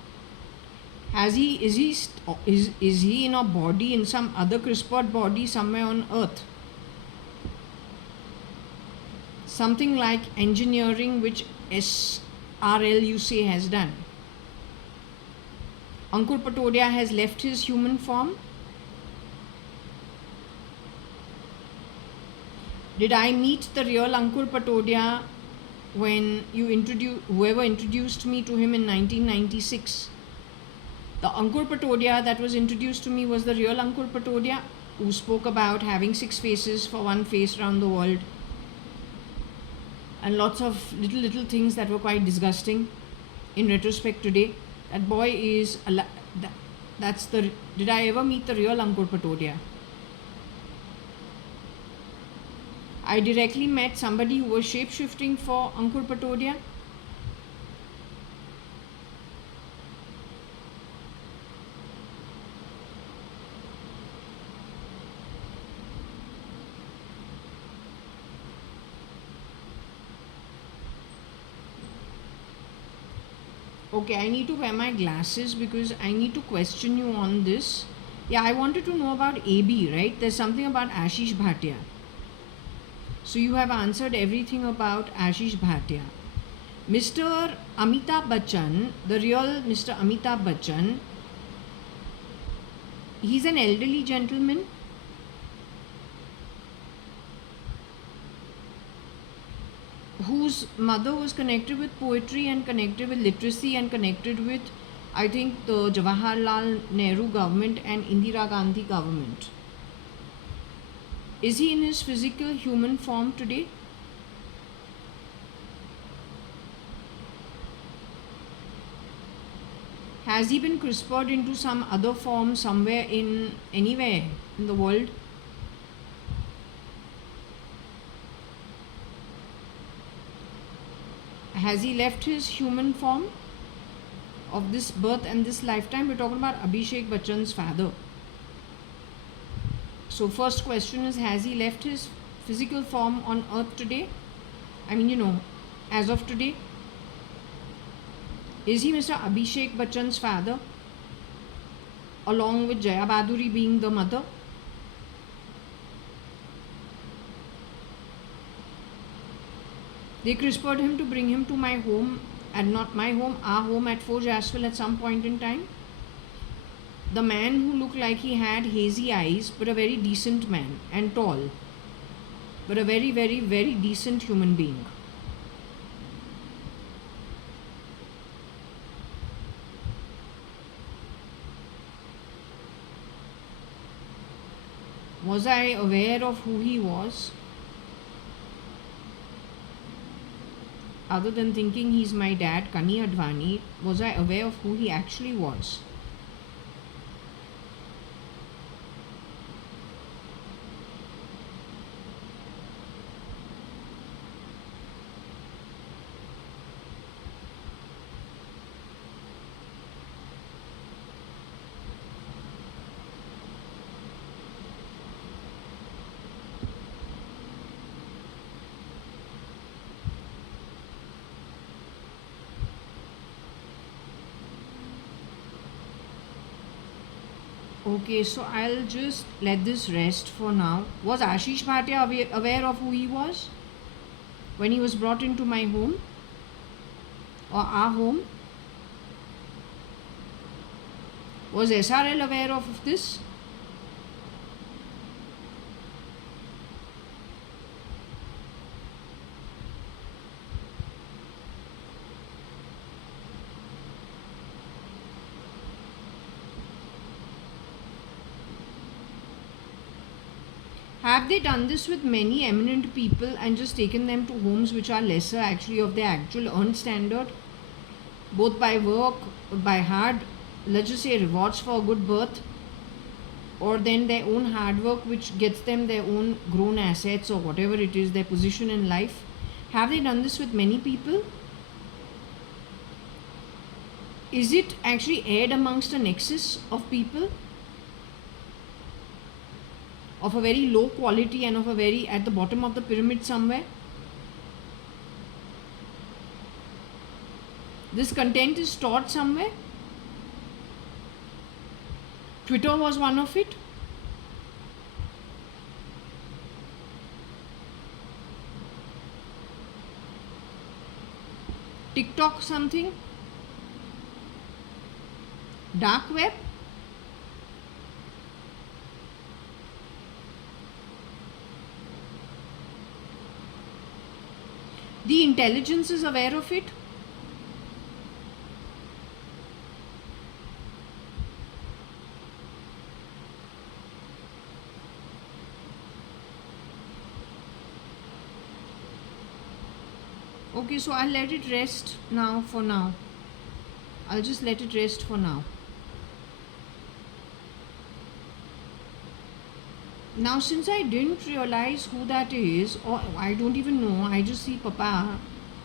Is he in a body, in some other CRISPR body somewhere on earth? something like engineering, which SRL you say has done. Ankur Patodia has left his human form. Did I meet the real Ankur Patodia when whoever introduced me to him in 1996? The Ankur Patodia that was introduced to me was the real Ankur Patodia, who spoke about having 6 faces for one face around the world, and lots of little things that were quite disgusting in retrospect today. That boy is did I ever meet the real Ankur Patodia? I directly met somebody who was shape-shifting for Ankur Patodia. Okay, I need to wear my glasses because I need to question you on this. Yeah, I wanted to know about AB, right? There's something about Ashish Bhatia. So you have answered everything about Ashish Bhatia. Mr. Amitabh Bachchan, the real Mr. Amitabh Bachchan, he's an elderly gentleman. Whose mother was connected with poetry and connected with literacy and connected with, I think, the Jawaharlal Nehru government and Indira Gandhi government. Is he in his physical human form today? Has he been CRISPR'd into some other form somewhere anywhere in the world? Has he left his human form of this birth and this lifetime? We're talking about Abhishek Bachchan's father. So first question is, has he left his physical form on earth today? I mean, as of today. Is he Mr. Abhishek Bachchan's father, along with JAYA.ADVANI being the mother? They CRISPR'd him to bring him to my home, and not my home, our home at Forge Asphalt at some point in time. The man who looked like he had hazy eyes, but a very decent man, and tall, but a very, very, very decent human being. Was I aware of who he was? Other than thinking he's my dad, JAYA.ADVANI, was I aware of who he actually was? Okay, so I'll just let this rest for now. Was Ashish Bhatia aware of who he was when he was brought into my home or our home? Was SRL aware of this? Have they done this with many eminent people and just taken them to homes which are lesser actually of their actual earned standard, both by work, by hard, let's just say, rewards for a good birth, or then their own hard work which gets them their own grown assets or whatever it is, their position in life? Have they done this with many people? Is it actually aired amongst a nexus of people of a very low quality and of a very at the bottom of the pyramid somewhere? This content is stored somewhere. Twitter was one of it. TikTok something? Dark web? The intelligence is aware of it? Okay, so I'll let it rest now for now. I'll just let it rest for now. Now, since I didn't realize who that is, or I don't even know, I just see Papa.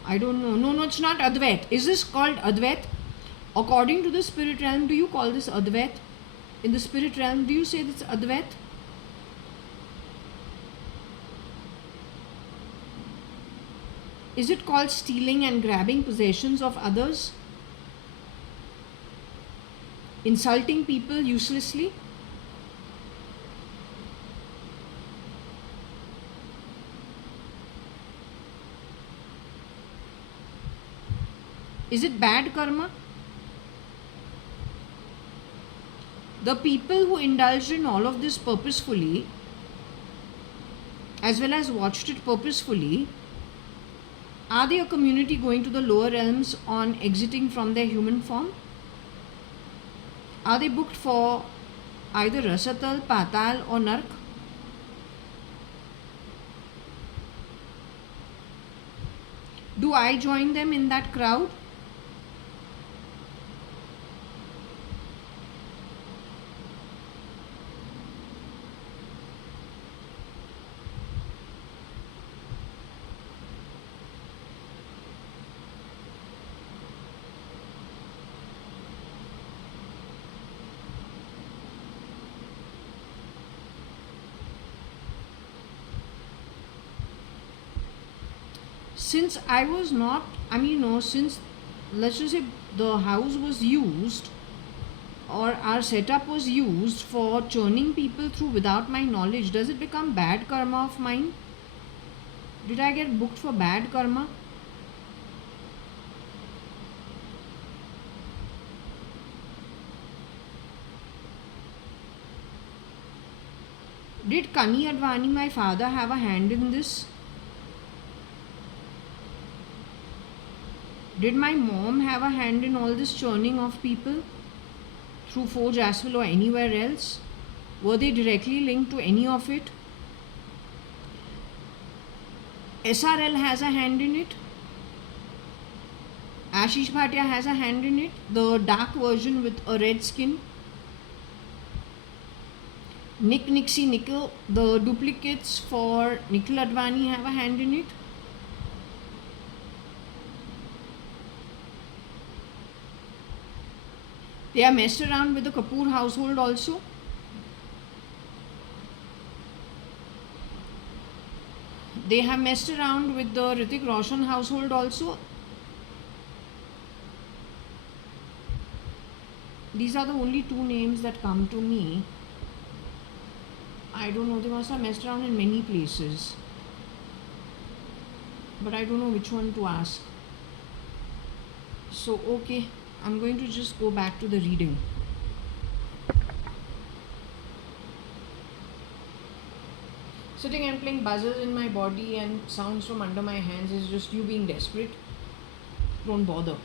I don't know. No, it's not Advait. Is this called Advait? According to the spirit realm, do you call this Advait? In the spirit realm, do you say this Advait? Is it called stealing and grabbing possessions of others? Insulting people uselessly? Is it bad karma? The people who indulged in all of this purposefully, as well as watched it purposefully, are they a community going to the lower realms on exiting from their human form? Are they booked for either Rasatal, Patal or Nark? Do I join them in that crowd? Since I was not, since let's just say the house was used or our setup was used for churning people through without my knowledge, does it become bad karma of mine? Did I get booked for bad karma? Did JAYA.ADVANI, my father, have a hand in this? Did my mom have a hand in all this churning of people through Forge Aswell or anywhere else? Were they directly linked to any of it? SRL has a hand in it. Ashish Bhatia has a hand in it. The dark version with a red skin. Nixie Nickel, the duplicates for Nikhil Advani have a hand in it. They are messed around with the Kapoor household also. They have messed around with the Hrithik Roshan household also. These are the only two names that come to me. I don't know, they must have messed around in many places. But I don't know which one to ask. So, okay, I'm going to just go back to the reading. Sitting and playing buzzers in my body and sounds from under my hands is just you being desperate. Don't bother.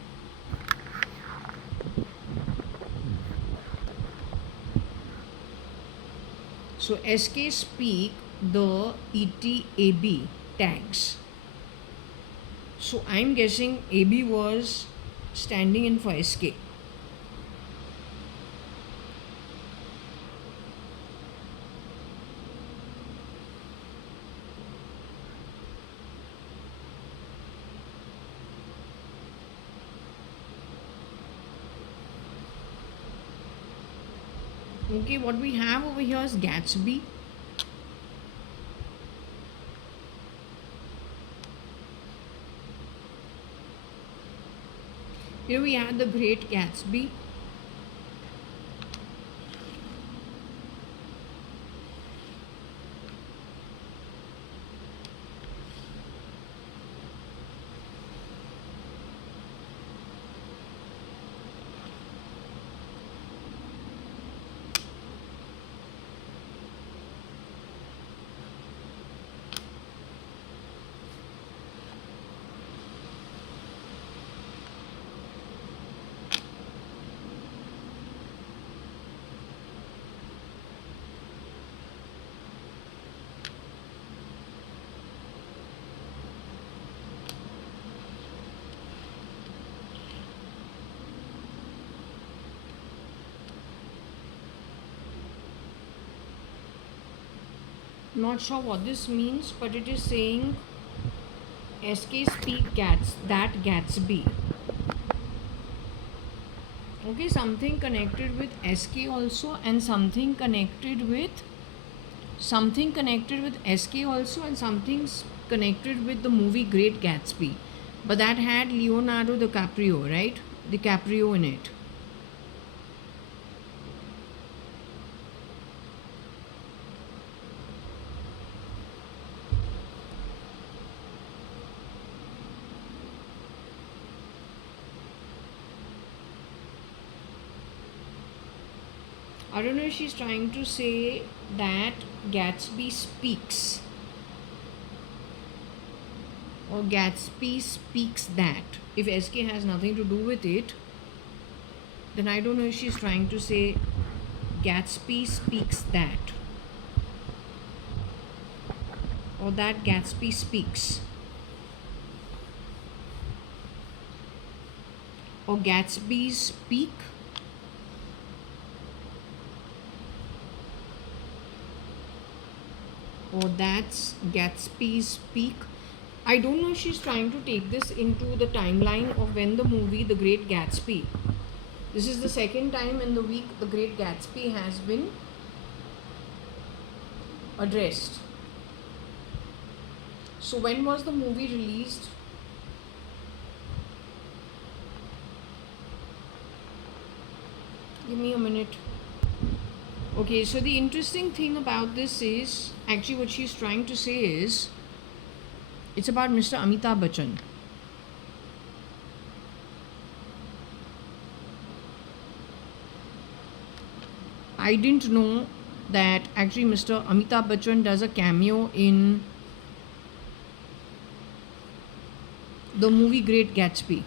So SK speak the ETAB tags. So I'm guessing AB was standing in for SK. Okay, what we have over here is Gatsby. Here we have the Great Gatsby. Not sure what this means, but it is saying SK speak that Gatsby. Okay, something connected with SK also, and something connected with SK also, and connected with the movie Great Gatsby. But that had Leonardo DiCaprio, right? DiCaprio in it. I don't know if she's trying to say that Gatsby speaks, or Gatsby speaks that. If SK has nothing to do with it, then I don't know if she's trying to say Gatsby speaks that, or that Gatsby speaks, or Gatsby speak, or that's Gatsby speak. I don't know if she's trying to take this into the timeline of when the movie The Great Gatsby. This is the second time in the week The Great Gatsby has been addressed. So when was the movie released? Give me a minute. Okay, so the interesting thing about this is, actually what she's trying to say is, it's about Mr. Amitabh Bachchan. I didn't know that actually Mr. Amitabh Bachchan does a cameo in the movie Great Gatsby.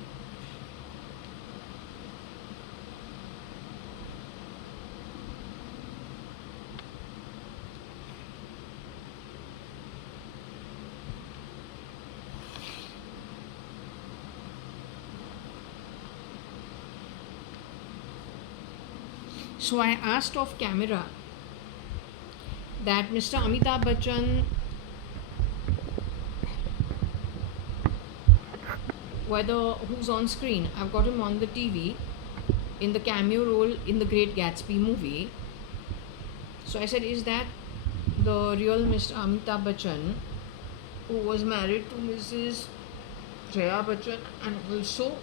So I asked off camera that Mr. Amitabh Bachchan, whether who's on screen, I've got him on the TV in the cameo role in the Great Gatsby movie. So I said, is that the real Mr. Amitabh Bachchan, who was married to Mrs. Jaya Bachchan and also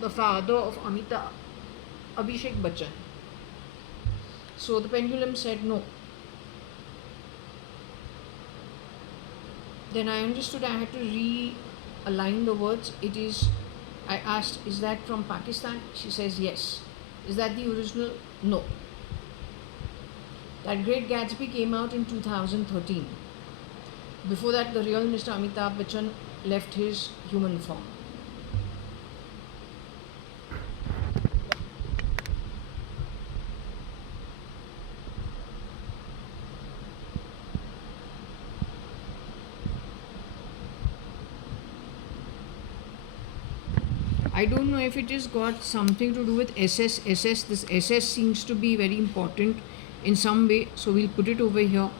the father of Abhishek Bachchan? So the pendulum said no. Then I understood I had to realign the words. I asked, is that from Pakistan? She says yes. Is that the original? No. That Great Gatsby came out in 2013. Before that, the real Mr. Amitabh Bachchan left his human form. I don't know if it has got something to do with SS. This SS seems to be very important in some way, so we'll put it over here.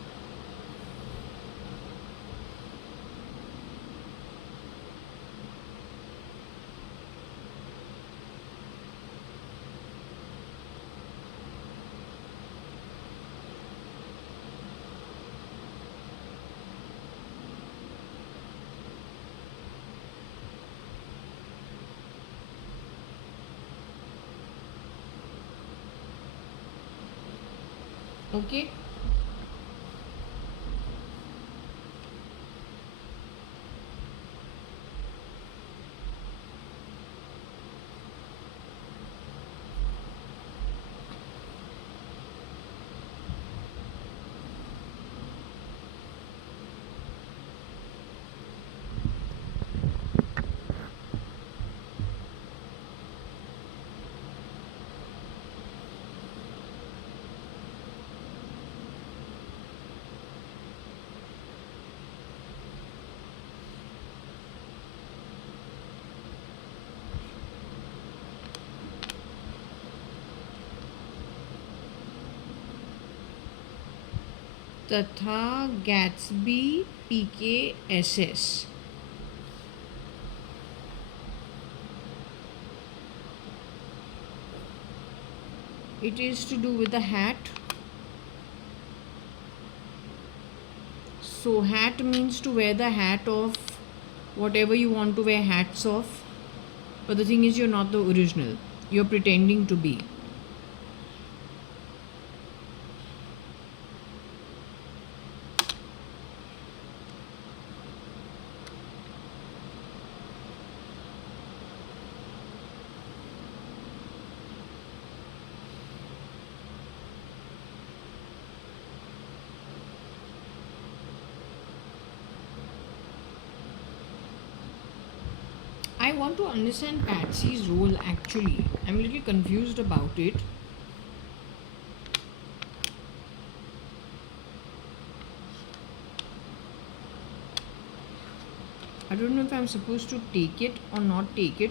Okay. तथा Gatsby PKSS. It is to do with the hat. So hat means to wear the hat of whatever you want to wear hats of. But the thing is, you're not the original. You're pretending to be. I want to understand Patsy's role actually. I'm a little confused about it. I don't know if I'm supposed to take it or not take it.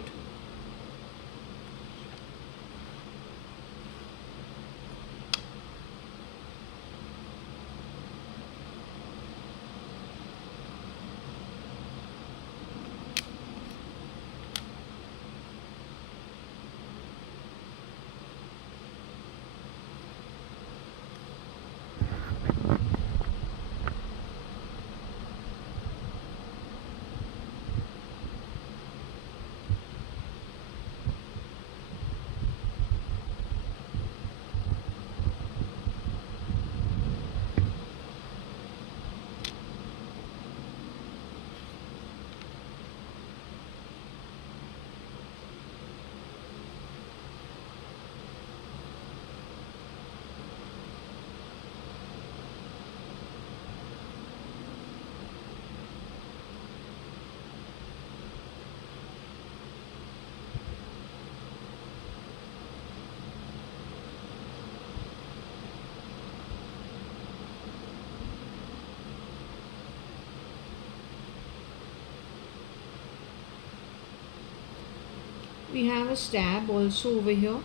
We have a stab also over here.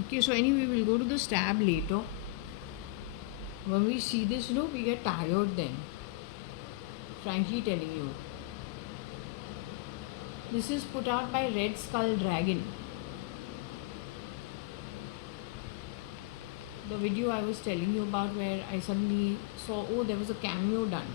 Okay, so anyway, we'll go to the stab later. When we see this, we get tired then. Frankly telling you. This is put out by Red Skull Dragon. The video I was telling you about where I suddenly saw, oh, there was a cameo done.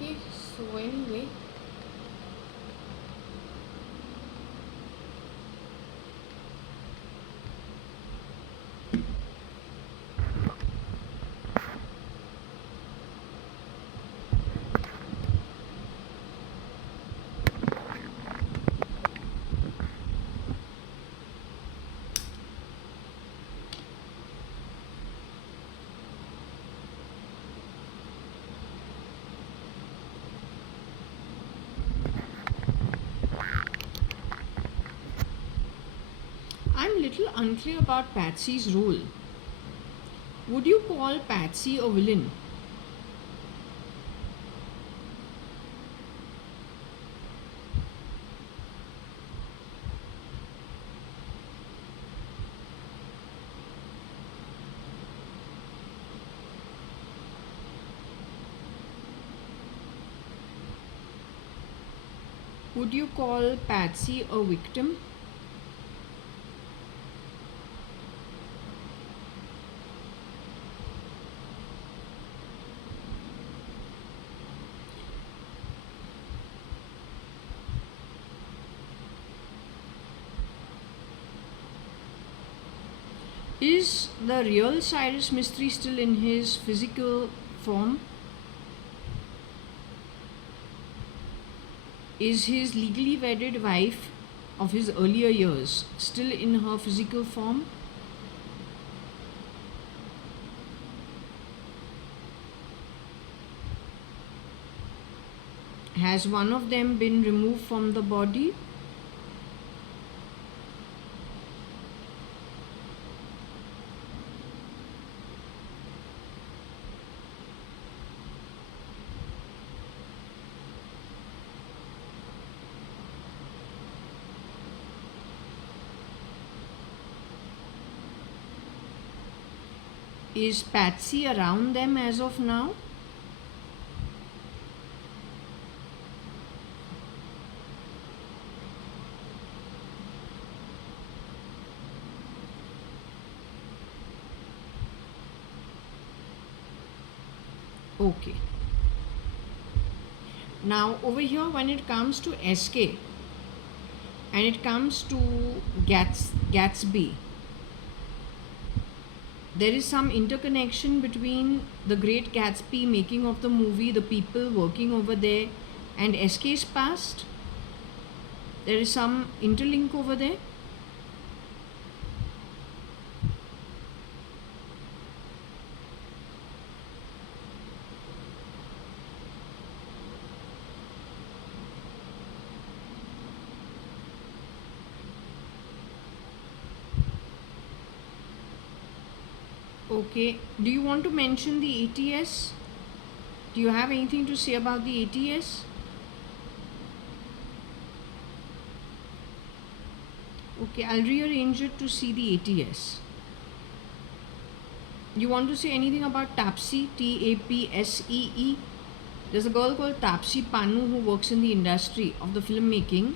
Okay, so anyway, I'm little unclear about Patsy's role. Would you call Patsy a villain? Would you call Patsy a victim? Is the real Cyrus Mystery still in his physical form? Is his legally wedded wife of his earlier years still in her physical form? Has one of them been removed from the body? Is Patsy around them as of now? Okay. Now over here, when it comes to SK and it comes to Gatsby, there is some interconnection between the Great Gatsby making of the movie, the people working over there, and SK's past. There is some interlink over there. Okay. Do you want to mention the ATS? Do you have anything to say about the ATS? Okay, I'll rearrange it to see the ATS. You want to say anything about Tapsee? Tapsee? There's a girl called Tapsee Pannu who works in the industry of the filmmaking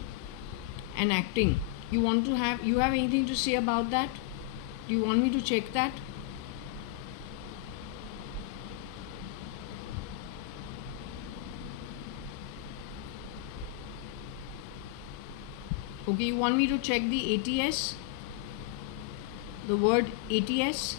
and acting. You have anything to say about that? Do you want me to check that? Okay, you want me to check the ATS? The word ATS?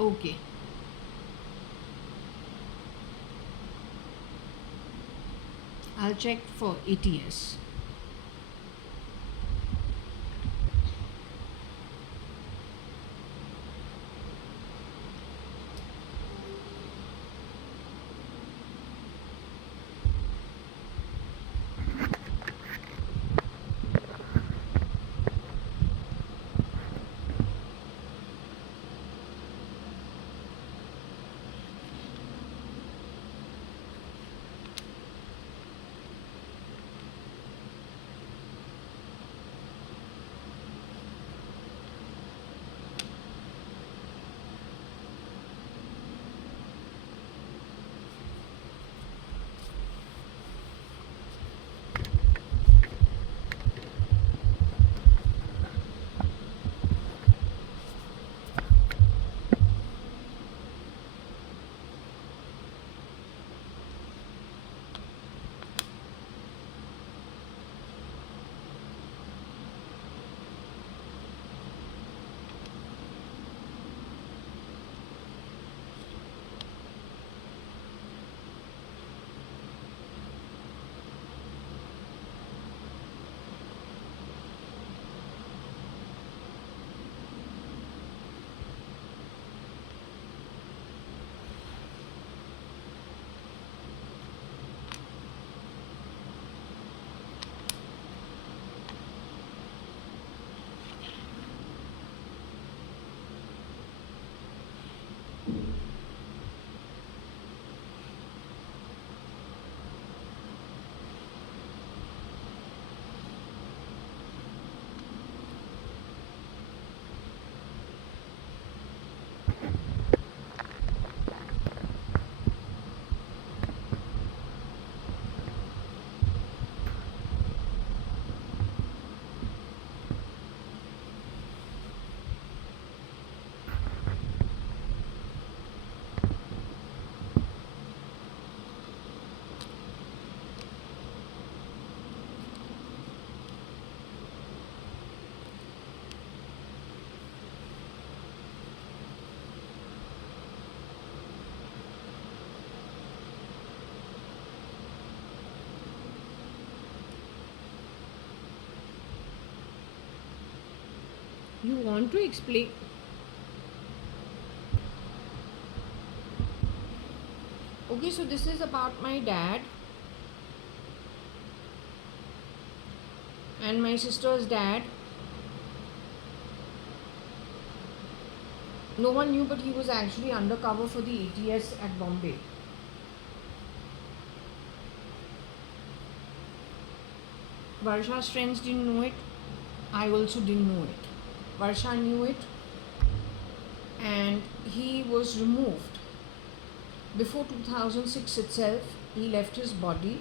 Okay. I'll check for ATS. You want to explain? Okay, so this is about my dad and my sister's dad. No one knew, but he was actually undercover for the ATS at Bombay. Varsha's friends didn't know it. I also didn't know it. Varsha knew it, and he was removed. Before 2006 itself, he left his body.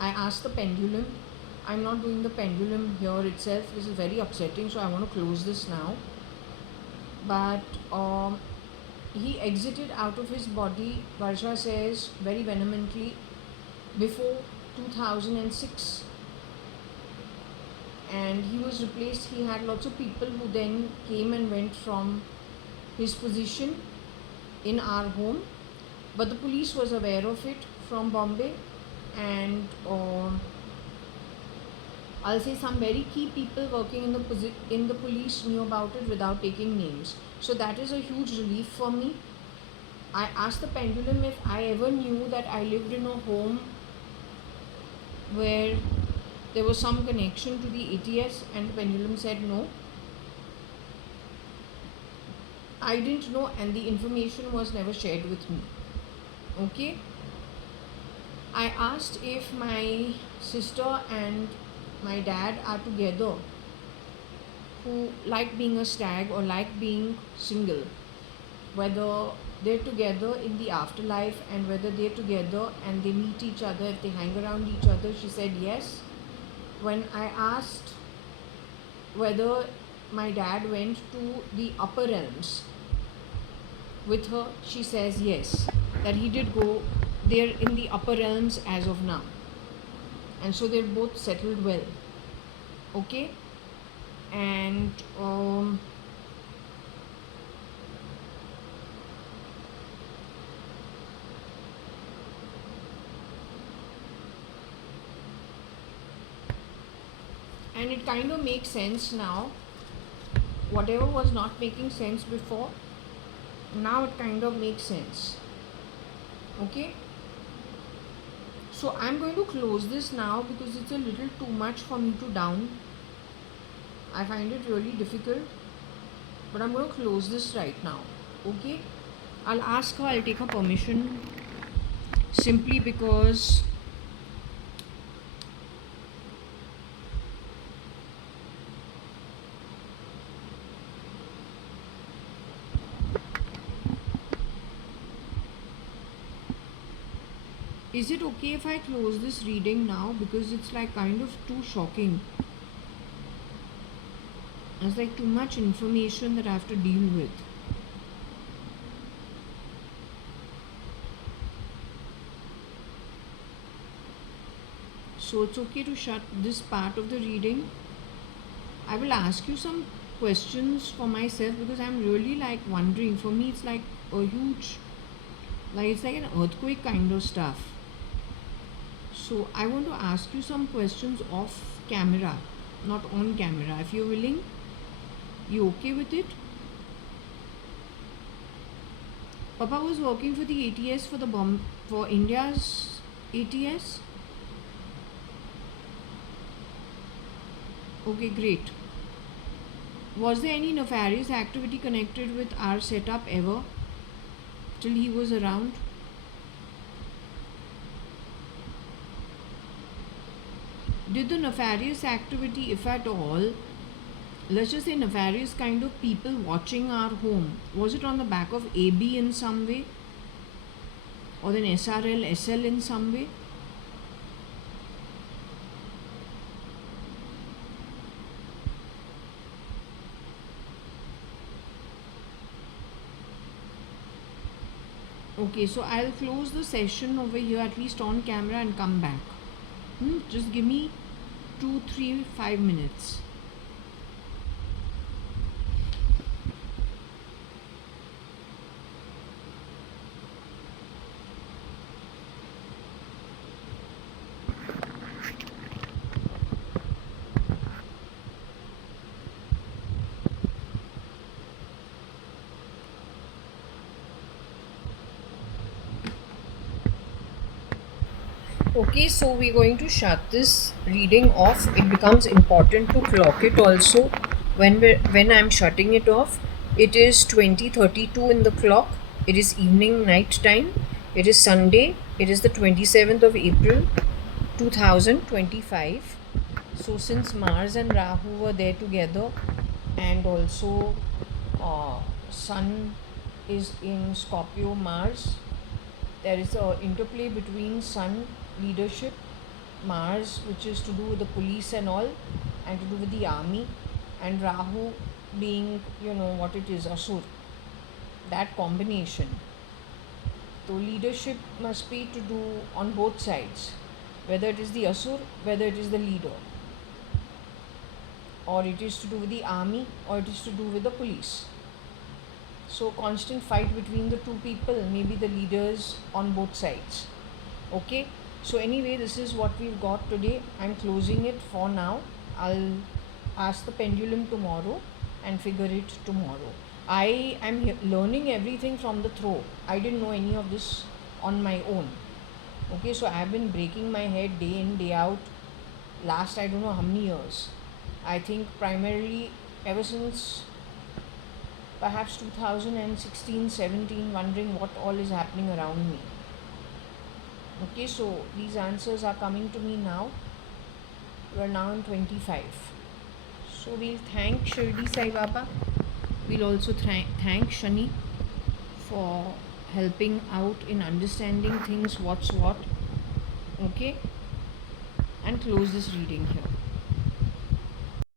I asked the pendulum. I'm not doing the pendulum here itself. This is very upsetting, so I want to close this now. But he exited out of his body, Varsha says very vehemently, before 2006. And he was replaced. He had lots of people who then came and went from his position in our home, but the police was aware of it from Bombay, and I'll say some very key people working in the police knew about it without taking names. So that is a huge relief for me. I asked the pendulum if I ever knew that I lived in a home where there was some connection to the ATS, and the pendulum said no. I didn't know, and the information was never shared with me. Okay. I asked if my sister and my dad are together, who like being a stag or like being single, whether they're together in the afterlife and whether they're together and they meet each other, if they hang around each other. She said yes. When I asked whether my dad went to the upper realms with her, she says yes, that he did go there in the upper realms as of now, and so they're both settled well. Okay. And it kind of makes sense now. Whatever was not making sense before, now it kind of makes sense. Okay. So I'm going to close this now because it's a little too much for me to down. I find it really difficult, but I'm going to close this right now. Okay. I'll ask her, I'll take her permission, simply because is it okay if I close this reading now, because it's like kind of too shocking. It's like too much information that I have to deal with. So it's okay to shut this part of the reading. I will ask you some questions for myself because I'm really like wondering. For me, it's like a huge, like it's like an earthquake kind of stuff. So I want to ask you some questions off camera, not on camera. If you're willing, you okay with it? Papa was working for the ATS for India's ATS. Okay, great. Was there any nefarious activity connected with our setup ever till he was around? Did the nefarious activity, if at all, let's just say nefarious kind of people watching our home, was it on the back of AB in some way? Or then SRL, SL in some way? Okay, so I'll close the session over here, at least on camera, and come back. Just give me 2, 3, 5 minutes. Okay, so we're going to shut this reading off. It becomes important to clock it also when I'm shutting it off. It is 20:32 in the clock. It is evening night time. It is Sunday. It is the 27th of April 2025. So since Mars and Rahu were there together, and also Sun is in Scorpio Mars, there is a interplay between Sun leadership, Mars, which is to do with the police and all, and to do with the army, and Rahu being, what it is, Asur. That combination. So leadership must be to do on both sides, whether it is the Asur, whether it is the leader, or it is to do with the army, or it is to do with the police. So constant fight between the two people, maybe the leaders on both sides. Okay, so anyway, this is what we've got today. I'm closing it for now. I'll ask the pendulum tomorrow and figure it tomorrow. I am learning everything from the throw. I didn't know any of this on my own. Okay, so I've been breaking my head day in, day out last I don't know how many years. I think primarily ever since perhaps 2016-17, wondering what all is happening around me. Okay, so these answers are coming to me now. We are now in 25. So we'll thank Shirdi Sai Baba. We'll also thank Shani for helping out in understanding things, what's what. Okay, and close this reading here.